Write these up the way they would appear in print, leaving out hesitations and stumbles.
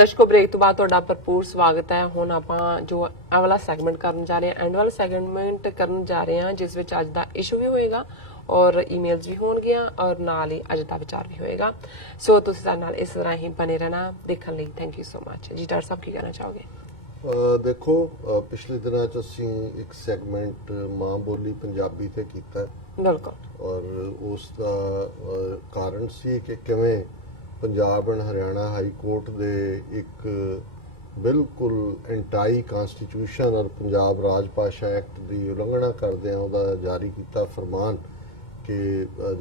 दर्शकों ब्रेक तो बाद तुहाडा भरपूर स्वागत है। हुण आपां जो ਇਹ वाला सैगमेंट करन जा रहे हैं, एंड वाला सैगमेंट करन जा रहे हैं जिस विच अज दा इशू भी होएगा और ईमेल्स भी होणगियां और नाल ही अज दा विचार भी होएगा। सो तुसीं साडे नाल इस तरह ही बने रहना देखण लई थैंक यू सो मच जी। डॉक्टर साहब की कहना चाहोगे? देखो पिछले दिनों च असीं एक सैगमेंट मां बोली पंजाबी ते कीता बिल्कुल और उस दा कारण सी कि किवें Punjab and Haryana high court दे एक बिल्कुल एंटाई कॉन्स्टिट्यूशन और पंजाब राजभाषा एक्ट की उलंघना करदे उहदा जारी किया फरमान कि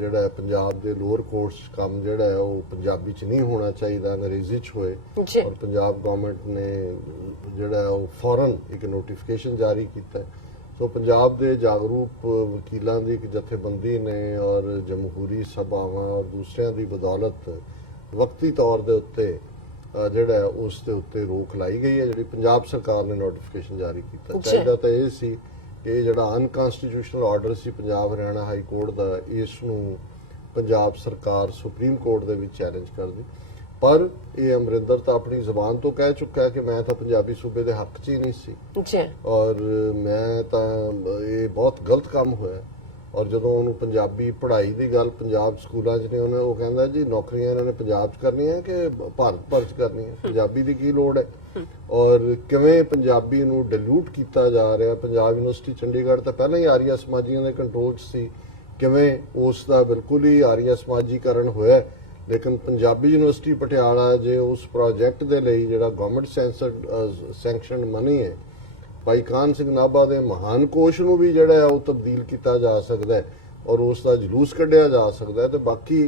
जिहड़ा पंजाब दे लोअर कोर्ट्स काम जिहड़ा है वो पंजाबी च नहीं होना चाहिए, अंग्रेजी च होए। और पंजाब गवर्नमेंट ने जिहड़ा है वो फौरन एक नोटिफिकेशन जारी किया। तो पंजाब दे जागरूक वकीलों की एक जथेबंदी ने और जमहूरी सभावां और दूसरिਆਂ ਦੀ बदौलत वक्ती तौर के उत्ते जिहड़ा उस दे उत्ते रोक लाई गई है। जिहड़ी पंजाब सरकार ने नोटिफिकेशन जारी किया। चाहिदा तो यह सी कि जिहड़ा अनकॉन्स्टिट्यूशनल आर्डर सी पंजाब हरियाणा हाई कोर्ट का इस नूं पंजाब सरकार सुप्रीम कोर्ट दे विच चैलेंज कर दी। पर ये अमरिंदर तो अपनी जबान तो कह चुका है कि मैं तो पंजाबी सूबे के हक च ही नहीं सी और मैं तो ये बहुत गलत काम होया। और ਜਦੋਂ ਉਹਨੂੰ ਪੰਜਾਬੀ ਪੜ੍ਹਾਈ ਦੀ ਗੱਲ ਪੰਜਾਬ ਸਕੂਲਾਂ 'ਚ ਨੇ ਉਹਨੇ ਉਹ ਕਹਿੰਦਾ ਜੀ ਨੌਕਰੀਆਂ ਇਹਨਾਂ ਨੇ ਪੰਜਾਬ 'ਚ ਕਰਨੀਆਂ ਕਿ ਭਾਰਤ ਭਰ 'ਚ ਕਰਨੀਆਂ, ਪੰਜਾਬੀ ਦੀ ਕੀ ਲੋੜ ਹੈ। ਔਰ ਕਿਵੇਂ ਪੰਜਾਬੀ ਨੂੰ ਡਿਲੂਟ ਕੀਤਾ ਜਾ ਰਿਹਾ। ਪੰਜਾਬ ਯੂਨੀਵਰਸਿਟੀ ਚੰਡੀਗੜ੍ਹ ਤਾਂ ਪਹਿਲਾਂ ਹੀ ਆਰੀਆ ਸਮਾਜੀਆਂ ਦੇ ਕੰਟਰੋਲ 'ਚ ਸੀ, ਕਿਵੇਂ ਉਸ ਦਾ ਬਿਲਕੁਲ ਹੀ ਆਰੀਆ ਸਮਾਜੀਕਰਨ ਹੋਇਆ। ਲੇਕਿਨ ਪੰਜਾਬੀ ਯੂਨੀਵਰਸਿਟੀ ਪਟਿਆਲਾ ਜੇ ਉਸ ਪ੍ਰੋਜੈਕਟ ਦੇ ਲਈ ਜਿਹੜਾ ਗਵਰਨਮੈਂਟ ਸੈਂਕਸ਼ਨ ਮਨੀ ਹੈ भाई कान सिंह नाभा के महान कोश नूं भी जिहड़ा वो तब्दील किया जा सकता है और उसका जलूस कढ़िया जा सकता है। तो बाकी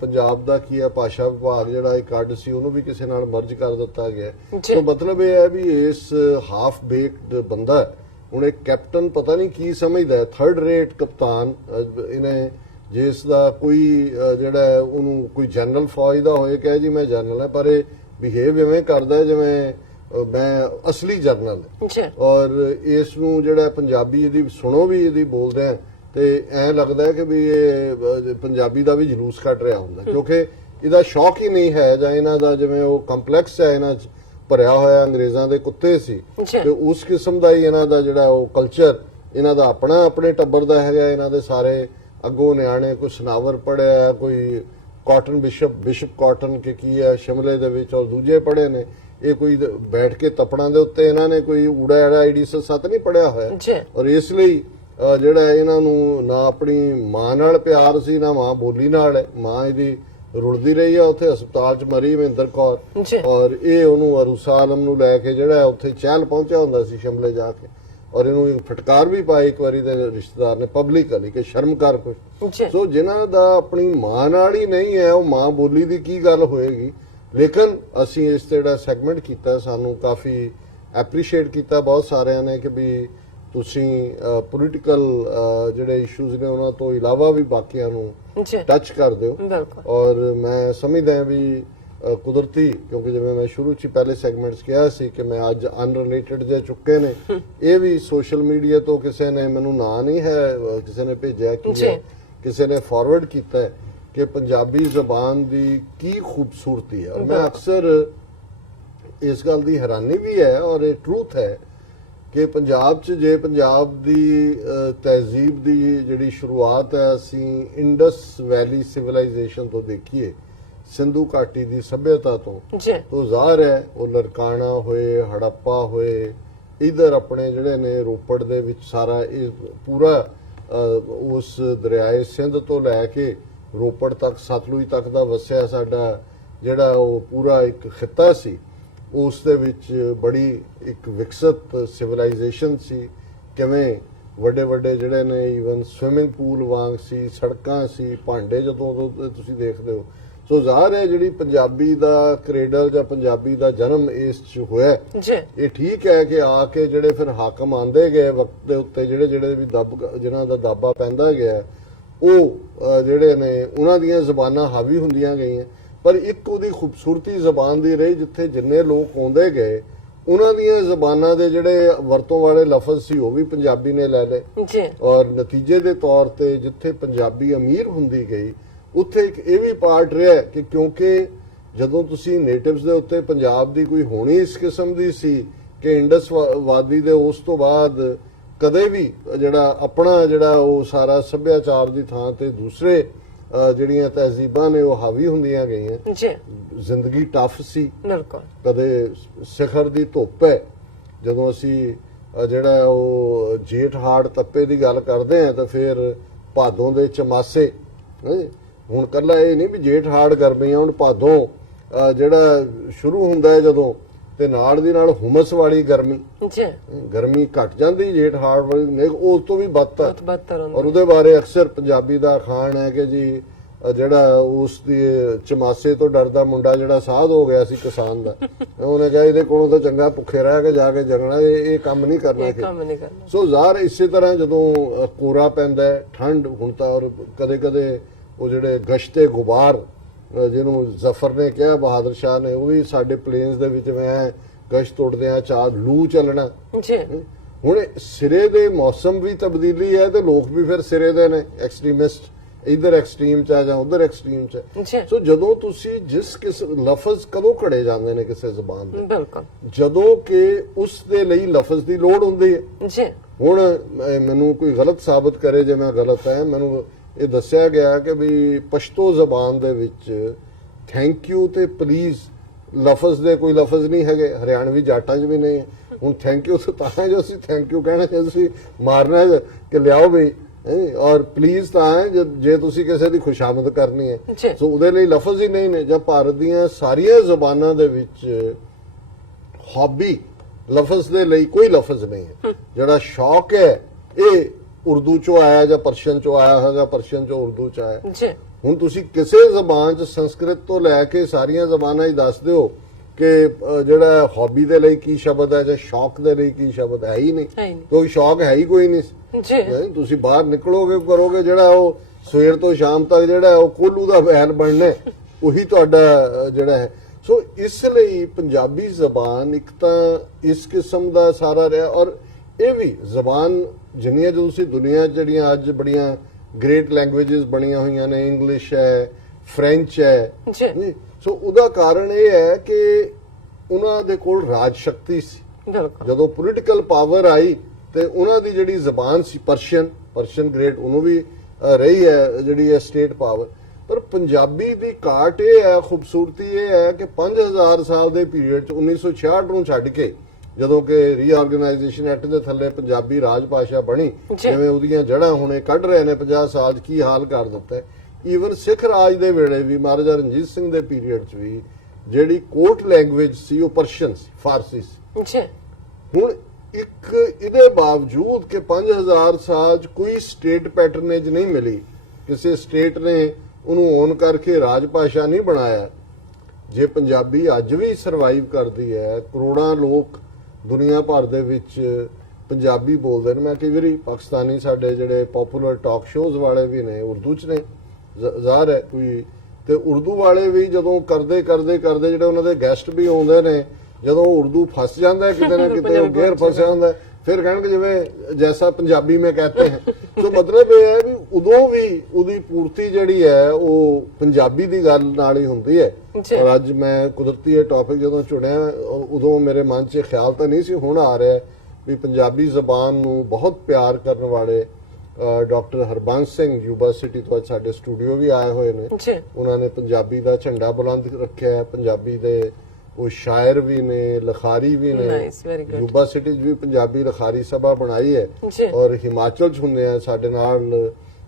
पंजाब का की है भाषा विभाग जिहड़ा एक अड सी उहनूं भी किसी नाल मर्ज कर दिता गया। तो मतलब यह है भी इस हाफ बेक्ड बंदा हुण एक कैप्टन पता नहीं की समझदा है, थर्ड रेट कप्तान इन्हें जिसका कोई जिहड़ा उहनूं कोई जनरल फौज का होए कहे जी मैं जनरल है, पर बिहेव इवें करदा है जिवें मैं असली जर्नल है। और इस जिहड़ा पंजाबी इहदी सुनो भी इहदी बोलदे हैं तो ऐ लगता है कि भी ये पंजाबी का भी जलूस कट रहा होंदा क्योंकि इहदा शौक ही नहीं है जां इन्हां दा जिवें वो कंपलैक्स है इन्हां च भरिया होया अंग्रेज़ां दे कुत्ते सी ते उस किस्म दा ही इन्हां दा जिहड़ा वो कल्चर इन्हां दा अपना अपने टब्बर दा हैगा। इन्हां दे सारे अगों न्याणे कोई सनावर पढ़िया, कोई कॉटन बिशप कॉटन के की है शिमले दे विच और दूजे पढ़े ने। ये कोई बैठ के तपड़ा दे उत्ते इन्हां ने कोई ऊड़ा एड़ा आईडी सत नहीं पढ़िया होया और इसलिए जिहड़ा इन्हां नूं ना अपनी मां नाल प्यार सी ना मां बोली नाल है। मां इहदी रुलदी रही है उत्थे हस्पताल च मरी महेंद्र कौर और ये उहनूं अरूसा आलम नूं लैके जिहड़ा उत्थे चहल पहुंचा हुंदा सी शिमले जाके और इहनूं फटकार भी पाई एक बारी दे रिश्तेदार ने पब्लिकली कि शर्म कर कुछ। सो जिन्हां दा अपनी मां नाल ही नहीं है वो मां बोली दी की गल होएगी। लेकिन असी इस जिहड़ा सैगमेंट किया सानू काफ़ी एप्रीशिएट किया बहुत सारिਆਂ ने कि भी तुसीं पोलिटिकल जिहड़े इशूज़ ने उन्हां तो इलावा भी बाकियां नूं टच कर दिओ। और मैं समझदा भी कुदरती क्योंकि जिवें मैं शुरू च पहले सैगमेंट्स कहा सी कि मैं अज अनरिलेटेड जे चुके ने ये भी सोशल मीडिया तो किसी ने मैनू ना नहीं है किसी ने भेजा किसी ने फॉरवर्ड किया है कि पंजाबी जबान की खूबसूरती है। और मैं अक्सर इस गल की हैरानी भी है और ये ट्रूथ है कि पंजाब च जे पंजाब की तहजीब की जिहड़ी शुरुआत है असी इंडस वैली सिविलाइजेशन तो देखिए सिंधु घाटी की सभ्यता तो ज़ाहिर है वो लरकाना होए हड़प्पा होए इधर अपने जिहड़े ने रोपड़ दे विच सारा पूरा उस दरियाए सिंध तो लैके रोपड़ तक सतलुज तक दा वसिया साडा जिहड़ा वो पूरा एक खिता सी उस दे विच बड़ी एक विकसित सिविलाइजेशन सी। किवें वड्डे वड्डे जिहड़े ने ईवन स्विमिंग पूल वांग सी सड़कां सी भांडे जदों तुसीं देखदे हो। सो ज़ाहिर है जिहड़ी पंजाबी दा क्रेडल जां पंजाबी दा जन्म इस च होया ये ठीक है कि आके जिहड़े फिर हाकम आंदे गए वक्त दे उत्ते जिहड़े जिहड़े भी जिन्हां दा दाबा पैंदा गया ਉਹ ਜਿਹੜੇ ਨੇ ਉਹਨਾਂ ਦੀਆਂ ਜ਼ਬਾਨਾਂ ਹਾਵੀ ਹੁੰਦੀਆਂ ਗਈਆਂ ਪਰ ਇੱਕ ਉਹਦੀ ਖੂਬਸੂਰਤੀ ਜ਼ਬਾਨ ਦੀ ਰਹੀ ਜਿੱਥੇ ਜਿੰਨੇ ਲੋਕ ਆਉਂਦੇ ਗਏ ਉਹਨਾਂ ਦੀਆਂ ਜ਼ਬਾਨਾਂ ਦੇ ਜਿਹੜੇ ਵਰਤੋਂ ਵਾਲੇ ਲਫ਼ਜ਼ ਸੀ ਉਹ ਵੀ ਪੰਜਾਬੀ ਨੇ ਲੈ ਲਏ ਜੀ। ਔਰ ਨਤੀਜੇ ਦੇ ਤੌਰ ਤੇ ਜਿੱਥੇ ਪੰਜਾਬੀ ਅਮੀਰ ਹੁੰਦੀ ਗਈ ਉੱਥੇ ਇੱਕ ਇਹ ਵੀ ਪਾਰਟ ਰਿਹਾ ਕਿ ਕਿਉਂਕਿ ਜਦੋਂ ਤੁਸੀਂ ਨੇਟਿਵਸ ਦੇ ਉੱਤੇ ਪੰਜਾਬ ਦੀ ਕੋਈ ਹੋਣੀ ਇਸ ਕਿਸਮ ਦੀ ਸੀ ਕਿ ਇੰਡਸ ਵਾਦੀ ਦੇ ਉਸ ਤੋਂ ਬਾਅਦ ਕਦੇ ਵੀ ਜਿਹੜਾ ਆਪਣਾ ਜਿਹੜਾ ਉਹ ਸਾਰਾ ਸੱਭਿਆਚਾਰ ਦੀ ਥਾਂ ਤੇ ਦੂਸਰੇ ਜਿਹੜੀਆਂ ਤਹਿਜ਼ੀਬਾਂ ਨੇ ਉਹ ਹਾਵੀ ਹੁੰਦੀਆਂ ਗਈਆਂ ਜੀ ਜ਼ਿੰਦਗੀ ਟਫ ਸੀ ਬਿਲਕੁਲ ਕਦੇ ਸਿਖਰ ਦੀ ਧੁੱਪ ਹੈ ਜਦੋਂ ਅਸੀਂ ਜਿਹੜਾ ਉਹ ਜੇਠ ਹਾੜ ਤੱਪੇ ਦੀ ਗੱਲ ਕਰਦੇ ਆ ਤਾਂ ਫਿਰ ਭਾਦੋਂ ਦੇ ਚਮਾਸੇ ਹੁਣ ਕੱਲਾ ਇਹ ਨਹੀਂ ਵੀ ਜੇਠ ਹਾੜ ਗਰਮੀਆਂ ਹੁਣ ਭਾਦੋਂ ਜਿਹੜਾ ਸ਼ੁਰੂ ਹੁੰਦਾ ਹੈ ਜਦੋਂ ਤੇ ਨਾਲ ਦੀ ਨਾਲ ਹੁਮਸ ਵਾਲੀ ਗਰਮੀ ਘਟ ਜਾਂਦੀ ਜੇਠ ਹਾੜ ਵਾਲੀ ਨਹੀਂ ਉਸ ਤੋਂ ਵੀ ਬਦਤਰ ਔਰ ਉਹਦੇ ਬਾਰੇ ਅਕਸਰ ਪੰਜਾਬੀ ਦਾ ਅਖਾਣ ਹੈ ਕਿ ਜੀ ਜਿਹੜਾ ਉਸ ਦੀ ਚਮਾਸੇ ਤੋਂ ਡਰਦਾ ਮੁੰਡਾ ਜਿਹੜਾ ਸਾਧ ਹੋ ਗਿਆ ਸੀ ਕਿਸਾਨ ਦਾ ਉਹਨੇ ਕਿਹਾ ਇਹਦੇ ਕੋਲੋਂ ਤਾਂ ਚੰਗਾ ਭੁੱਖੇ ਰਹਿ ਕੇ ਜਾ ਕੇ ਜਗਣਾ ਇਹ ਕੰਮ ਨਹੀਂ ਕਰਨਾ ਸੋ ਜ਼ਾਹਰ ਇਸੇ ਤਰ੍ਹਾਂ ਜਦੋਂ ਕੋਰਾ ਪੈਂਦਾ ਠੰਡ ਹੁਣ ਤਾਂ ਔਰ ਕਦੇ ਕਦੇ ਉਹ ਜਿਹੜੇ ਗਸ਼ਤੇ ਗੁਬਾਰ ਜਿਹਨੂੰ ਜ਼ਫਰ ਨੇ ਕਿਹਾ ਬਹਾਦਰ ਸ਼ਾਹ ਨੇ ਉਹ ਵੀ ਸਾਡੇ ਪਲੇਨਸ ਦੇ ਵਿੱਚ ਮੈਂ ਗਸ਼ਤ ਉੱਡਦਿਆਂ ਚਾਰ ਲੂ ਚੱਲਣਾ ਹੁਣ ਸਿਰੇ ਦੇ ਮੌਸਮ ਵੀ ਤਬਦੀਲੀ ਹੈ ਤੇ ਲੋਕ ਵੀ ਫਿਰ ਸਿਰੇ ਦੇ ਨੇ ਐਕਸਟ੍ਰੀਮਿਸਟ ਇਧਰ ਐਕਸਟ੍ਰੀਮ ਚ ਆ ਜਾਂ ਉਧਰ ਐਕਸਟ੍ਰੀਮ ਚ ਸੋ ਜਦੋਂ ਤੁਸੀਂ ਜਿਸ ਲਫ਼ਜ਼ ਕਦੋਂ ਘੜੇ ਜਾਂਦੇ ਨੇ ਕਿਸੇ ਜ਼ੁਬਾਨ ਦੇ ਬਿਲਕੁਲ ਜਦੋਂ ਕਿ ਉਸ ਦੇ ਲਈ ਲਫ਼ਜ਼ ਦੀ ਲੋੜ ਹੁੰਦੀ ਹੈ ਜੀ ਹੁਣ ਮੈਨੂੰ ਕੋਈ ਗਲਤ ਸਾਬਤ ਕਰੇ ਜੇ ਮੈਂ ਗਲਤ ਹੈ ਮੈਨੂੰ ਇਹ ਦੱਸਿਆ ਗਿਆ ਕਿ ਵੀ ਪਸ਼ਤੋ ਜ਼ਬਾਨ ਦੇ ਵਿੱਚ ਥੈਂਕ ਯੂ ਤੇ ਪਲੀਜ਼ ਲਫ਼ਜ਼ ਦੇ ਕੋਈ ਲਫ਼ਜ਼ ਨਹੀਂ ਹੈਗੇ ਹਰਿਆਣਵੀ ਜਾਟਾਂ 'ਚ ਵੀ ਨਹੀਂ ਹੈ ਹੁਣ ਥੈਂਕ ਯੂ ਤਾਂ ਹੈ ਜੋ ਅਸੀਂ ਥੈਂਕ ਯੂ ਕਹਿਣਾ ਜੇ ਤੁਸੀਂ ਮਾਰਨਾ ਹੈ ਕਿ ਲਿਆਓ ਵੀ ਔਰ ਪਲੀਜ਼ ਤਾਂ ਹੈ ਜੇ ਤੁਸੀਂ ਕਿਸੇ ਦੀ ਖੁਸ਼ਾਮਦ ਕਰਨੀ ਹੈ ਸੋ ਉਹਦੇ ਲਈ ਲਫ਼ਜ਼ ਹੀ ਨਹੀਂ ਨੇ ਜਾਂ ਭਾਰਤ ਦੀਆਂ ਸਾਰੀਆਂ ਜ਼ਬਾਨਾਂ ਦੇ ਵਿੱਚ ਹੌਬੀ ਲਫ਼ਜ਼ ਦੇ ਲਈ ਕੋਈ ਲਫ਼ਜ਼ ਨਹੀਂ ਹੈ ਜਿਹੜਾ ਸ਼ੌਕ ਹੈ ਇਹ ਉਰਦੂ ਚੋਂ ਆਇਆ ਜਾਂ ਪਰਸ਼ੀਅਨ ਚੋਂ ਆਇਆ ਹੈ ਜਾਂ ਪਰਸ਼ੀਅਨ ਚੋਂ ਉਰਦੂ ਚ ਆਇਆ ਹੁਣ ਤੁਸੀਂ ਕਿਸੇ ਜ਼ਬਾਨ ਚ ਸੰਸਕ੍ਰਿਤ ਤੋਂ ਲੈ ਕੇ ਸਾਰੀਆਂ ਜ਼ਬਾਨਾਂ ਹੀ ਦੱਸ ਦਿਓ ਕਿ ਜਿਹੜਾ ਹੌਬੀ ਦੇ ਲਈ ਕੀ ਸ਼ਬਦ ਹੈ ਜਾਂ ਸ਼ੌਕ ਦੇ ਲਈ ਕੀ ਸ਼ਬਦ ਹੈ ਹੀ ਨਹੀਂ ਕੋਈ ਸ਼ੌਕ ਹੈ ਹੀ ਕੋਈ ਨਹੀਂ ਤੁਸੀਂ ਬਾਹਰ ਨਿਕਲੋਗੇ ਕਰੋਗੇ ਜਿਹੜਾ ਉਹ ਸਵੇਰ ਤੋਂ ਸ਼ਾਮ ਤੱਕ ਜਿਹੜਾ ਉਹ ਕੋਲੂ ਦਾ ਬੈਨ ਬਣਨਾ ਉਹੀ ਤੁਹਾਡਾ ਜਿਹੜਾ ਹੈ ਸੋ ਇਸ ਲਈ ਪੰਜਾਬੀ ਜ਼ਬਾਨ ਇੱਕ ਤਾਂ ਇਸ ਕਿਸਮ ਦਾ ਸਾਰਾ ਰਿਹਾ ਔਰ ਇਹ ਵੀ ਜ਼ਬਾਨ ਜਿੰਨੀਆਂ ਜੋ ਤੁਸੀਂ ਦੁਨੀਆ ਜਿਹੜੀਆਂ ਅੱਜ ਬੜੀਆਂ ਗ੍ਰੇਟ ਲੈਂਗੁਏਜਸ ਬਣੀਆਂ ਹੋਈਆਂ ਨੇ ਇੰਗਲਿਸ਼ ਹੈ ਫ੍ਰੈਂਚ ਹੈ ਸੋ ਉਹਦਾ ਕਾਰਨ ਇਹ ਹੈ ਕਿ ਉਹਨਾਂ ਦੇ ਕੋਲ ਰਾਜ ਸ਼ਕਤੀ ਸੀ ਜਦੋਂ ਪੋਲੀਟੀਕਲ ਪਾਵਰ ਆਈ ਤੇ ਉਹਨਾਂ ਦੀ ਜਿਹੜੀ ਜ਼ਬਾਨ ਸੀ ਪਰਸ਼ੀਅਨ ਗ੍ਰੇਟ ਉਹਨੂੰ ਵੀ ਰਹੀ ਹੈ ਜਿਹੜੀ ਹੈ ਸਟੇਟ ਪਾਵਰ ਪਰ ਪੰਜਾਬੀ ਦੀ ਕਾਟ ਇਹ ਹੈ ਖੂਬਸੂਰਤੀ ਇਹ ਹੈ ਕਿ 5000 ਸਾਲ ਦੇ ਪੀਰੀਅਡ ਚ 1966 ਨੂੰ ਛੱਡ ਕੇ ਜਦੋਂ ਕਿ ਰੀਆਰਗੇਨਾਈਜੇਸ਼ਨ ਐਕਟ ਦੇ ਥੱਲੇ ਪੰਜਾਬੀ ਰਾਜ ਭਾਸ਼ਾ ਬਣੀ ਜਿਵੇਂ ਉਹਦੀਆਂ ਜੜ੍ਹਾਂ ਹੁਣੇ ਕੱਢ ਰਹੇ ਨੇ 50 ਸਾਲ ਚ ਕੀ ਹਾਲ ਕਰ ਦਿੱਤਾ ਈਵਨ ਸਿੱਖ ਰਾਜ ਦੇ ਵੇਲੇ ਵੀ ਮਹਾਰਾਜਾ ਰਣਜੀਤ ਸਿੰਘ ਦੇ ਪੀਰੀਅਡ ਚ ਵੀ ਜਿਹੜੀ ਕੋਰਟ ਲੈਂਗੁਏਜ ਸੀ ਉਹ ਪਰਸ਼ੀਅਨ ਸੀ ਫਾਰਸੀ ਸੀ ਹੁਣ ਇੱਕ ਇਹਦੇ ਬਾਵਜੂਦ ਕਿ 5000 ਸਾਲ ਚ ਕੋਈ ਸਟੇਟ ਪੈਟਰਨੇਜ ਨਹੀਂ ਮਿਲੀ ਕਿਸੇ ਸਟੇਟ ਨੇ ਉਹਨੂੰ ਓਨ ਕਰਕੇ ਰਾਜ ਭਾਸ਼ਾ ਨਹੀਂ ਬਣਾਇਆ ਜੇ ਪੰਜਾਬੀ ਅੱਜ ਵੀ ਸਰਵਾਈਵ ਕਰਦੀ ਹੈ ਕਰੋੜਾਂ ਲੋਕ ਦੁਨੀਆ ਭਰ ਦੇ ਵਿੱਚ ਪੰਜਾਬੀ ਬੋਲਦੇ ਨੇ ਮੈਂ ਕਈ ਵਾਰੀ ਪਾਕਿਸਤਾਨੀ ਸਾਡੇ ਜਿਹੜੇ ਪਪੂਲਰ ਟਾਕ ਸ਼ੋਜ਼ ਵਾਲੇ ਵੀ ਨੇ ਉਰਦੂ ਚ ਨੇ ਜ਼ਾਹਰ ਹੈ ਕੋਈ ਤੇ ਉਰਦੂ ਵਾਲੇ ਵੀ ਜਦੋਂ ਕਰਦੇ ਜਿਹੜੇ ਉਹਨਾਂ ਦੇ ਗੈਸਟ ਵੀ ਆਉਂਦੇ ਨੇ ਜਦੋਂ ਉਰਦੂ ਫਸ ਜਾਂਦਾ ਕਿਤੇ ਨਾ ਕਿਤੇ ਉਹ ਗੇਰ ਫਸਿਆ ਹੁੰਦਾ ਫਿਰ ਕਹਿਣਗੇ ਜਿਵੇਂ ਜੈਸਾ ਪੰਜਾਬੀ ਮੈਂ ਕਹਤੇ ਹੈ ਸੋ ਮਤਲਬ ਇਹ ਹੈ ਵੀ ਉਦੋਂ ਵੀ ਉਹਦੀ ਪੂਰਤੀ ਜਿਹੜੀ ਹੈ ਉਹ ਪੰਜਾਬੀ ਦੀ ਗੱਲ ਨਾਲ ਹੀ ਹੁੰਦੀ ਹੈ ਔਰ ਅੱਜ ਮੈਂ ਕੁਦਰਤੀ ਇਹ ਟੌਪਿਕ ਜਦੋਂ ਚੁਣਿਆ ਉਦੋਂ ਮੇਰੇ ਮਨ 'ਚ ਖਿਆਲ ਤਾਂ ਨਹੀਂ ਸੀ ਹੁਣ ਆ ਰਿਹਾ ਵੀ ਪੰਜਾਬੀ ਜ਼ਬਾਨ ਨੂੰ ਬਹੁਤ ਪਿਆਰ ਕਰਨ ਵਾਲੇ ਡਾਕਟਰ ਹਰਬੰਸ ਸਿੰਘ ਯੂਨੀਵਰਸਿਟੀ ਤੋਂ ਅੱਜ ਸਾਡੇ ਸਟੂਡੀਓ ਵੀ ਆਏ ਹੋਏ ਨੇ ਉਹਨਾਂ ਨੇ ਪੰਜਾਬੀ ਦਾ ਝੰਡਾ ਬੁਲੰਦ ਰੱਖਿਆ ਪੰਜਾਬੀ ਦੇ ਉਹ ਸ਼ਾਇਰ ਵੀ ਨੇ ਲਖਾਰੀ ਵੀ ਨੇ ਯੂਨੀਵਰਸਿਟੀ 'ਚ ਵੀ ਪੰਜਾਬੀ ਲਖਾਰੀ ਸਭਾ ਬਣਾਈ ਹੈ ਔਰ ਹਿਮਾਚਲ 'ਚ ਹੁੰਦੇ ਆ ਸਾਡੇ ਨਾਲ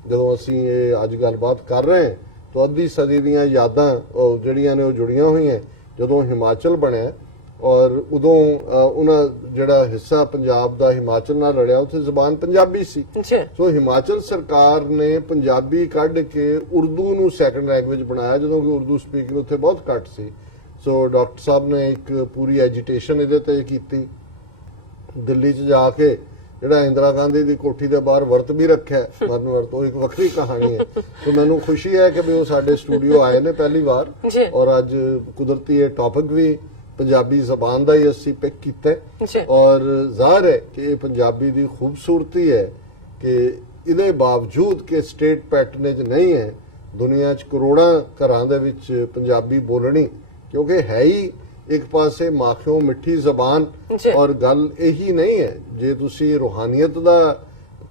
ਜਦੋਂ ਅਸੀਂ ਇਹ ਅੱਜ ਗੱਲਬਾਤ ਕਰ ਰਹੇ ਹਾਂ ਤਾਂ ਅੱਧੀ ਸਦੀ ਦੀਆਂ ਯਾਦਾਂ ਜਿਹੜੀਆਂ ਨੇ ਉਹ ਜੁੜੀਆਂ ਹੋਈਆਂ ਜਦੋਂ ਹਿਮਾਚਲ ਬਣਿਆ ਔਰ ਉਦੋਂ ਉਹਨਾਂ ਜਿਹੜਾ ਹਿੱਸਾ ਪੰਜਾਬ ਦਾ ਹਿਮਾਚਲ ਨਾਲ ਰਲਿਆ ਉੱਥੇ ਜ਼ਬਾਨ ਪੰਜਾਬੀ ਸੀ ਸੋ ਹਿਮਾਚਲ ਸਰਕਾਰ ਨੇ ਪੰਜਾਬੀ ਕੱਢ ਕੇ ਉਰਦੂ ਨੂੰ ਸੈਕੰਡ ਲੈਂਗੁਏਜ ਬਣਾਇਆ ਜਦੋਂ ਕਿ ਉਰਦੂ ਸਪੀਕਰ ਉੱਥੇ ਬਹੁਤ ਘੱਟ ਸੀ ਸੋ ਡਾਕਟਰ ਸਾਹਿਬ ਨੇ ਇੱਕ ਪੂਰੀ ਐਜੀਟੇਸ਼ਨ ਇਹਦੇ ਤੇ ਕੀਤੀ ਦਿੱਲੀ 'ਚ ਜਾ ਕੇ ਜਿਹੜਾ ਇੰਦਰਾ ਗਾਂਧੀ ਦੀ ਕੋਠੀ ਦੇ ਬਾਹਰ ਵਰਤ ਵੀ ਰੱਖਿਆ ਮਰਨ ਵਰਤ ਉਹ ਇੱਕ ਵੱਖਰੀ ਕਹਾਣੀ ਹੈ ਸੋ ਮੈਨੂੰ ਖੁਸ਼ੀ ਹੈ ਕਿ ਵੀ ਉਹ ਸਾਡੇ ਸਟੂਡੀਓ ਆਏ ਨੇ ਪਹਿਲੀ ਵਾਰ ਔਰ ਅੱਜ ਕੁਦਰਤੀ ਇਹ ਟੌਪਿਕ ਵੀ ਪੰਜਾਬੀ ਜ਼ਬਾਨ ਦਾ ਹੀ ਅਸੀਂ ਪਿਕ ਕੀਤਾ ਔਰ ਜ਼ਾਹਰ ਹੈ ਕਿ ਇਹ ਪੰਜਾਬੀ ਦੀ ਖੂਬਸੂਰਤੀ ਹੈ ਕਿ ਇਹਦੇ ਬਾਵਜੂਦ ਕਿ ਸਟੇਟ ਪੈਟਰਨੇਜ ਨਹੀਂ ਹੈ ਦੁਨੀਆ 'ਚ ਕਰੋੜਾਂ ਘਰਾਂ ਦੇ ਵਿੱਚ ਪੰਜਾਬੀ ਬੋਲਣੀ ਕਿਉਂਕਿ ਹੈ ਹੀ ਇੱਕ ਪਾਸੇ ਮਾਖਿਓ ਮਿੱਠੀ ਜ਼ਬਾਨ। ਜੀ। ਔਰ ਗੱਲ ਇਹੀ ਨਹੀਂ ਹੈ, ਜੇ ਤੁਸੀਂ ਰੂਹਾਨੀਅਤ ਦਾ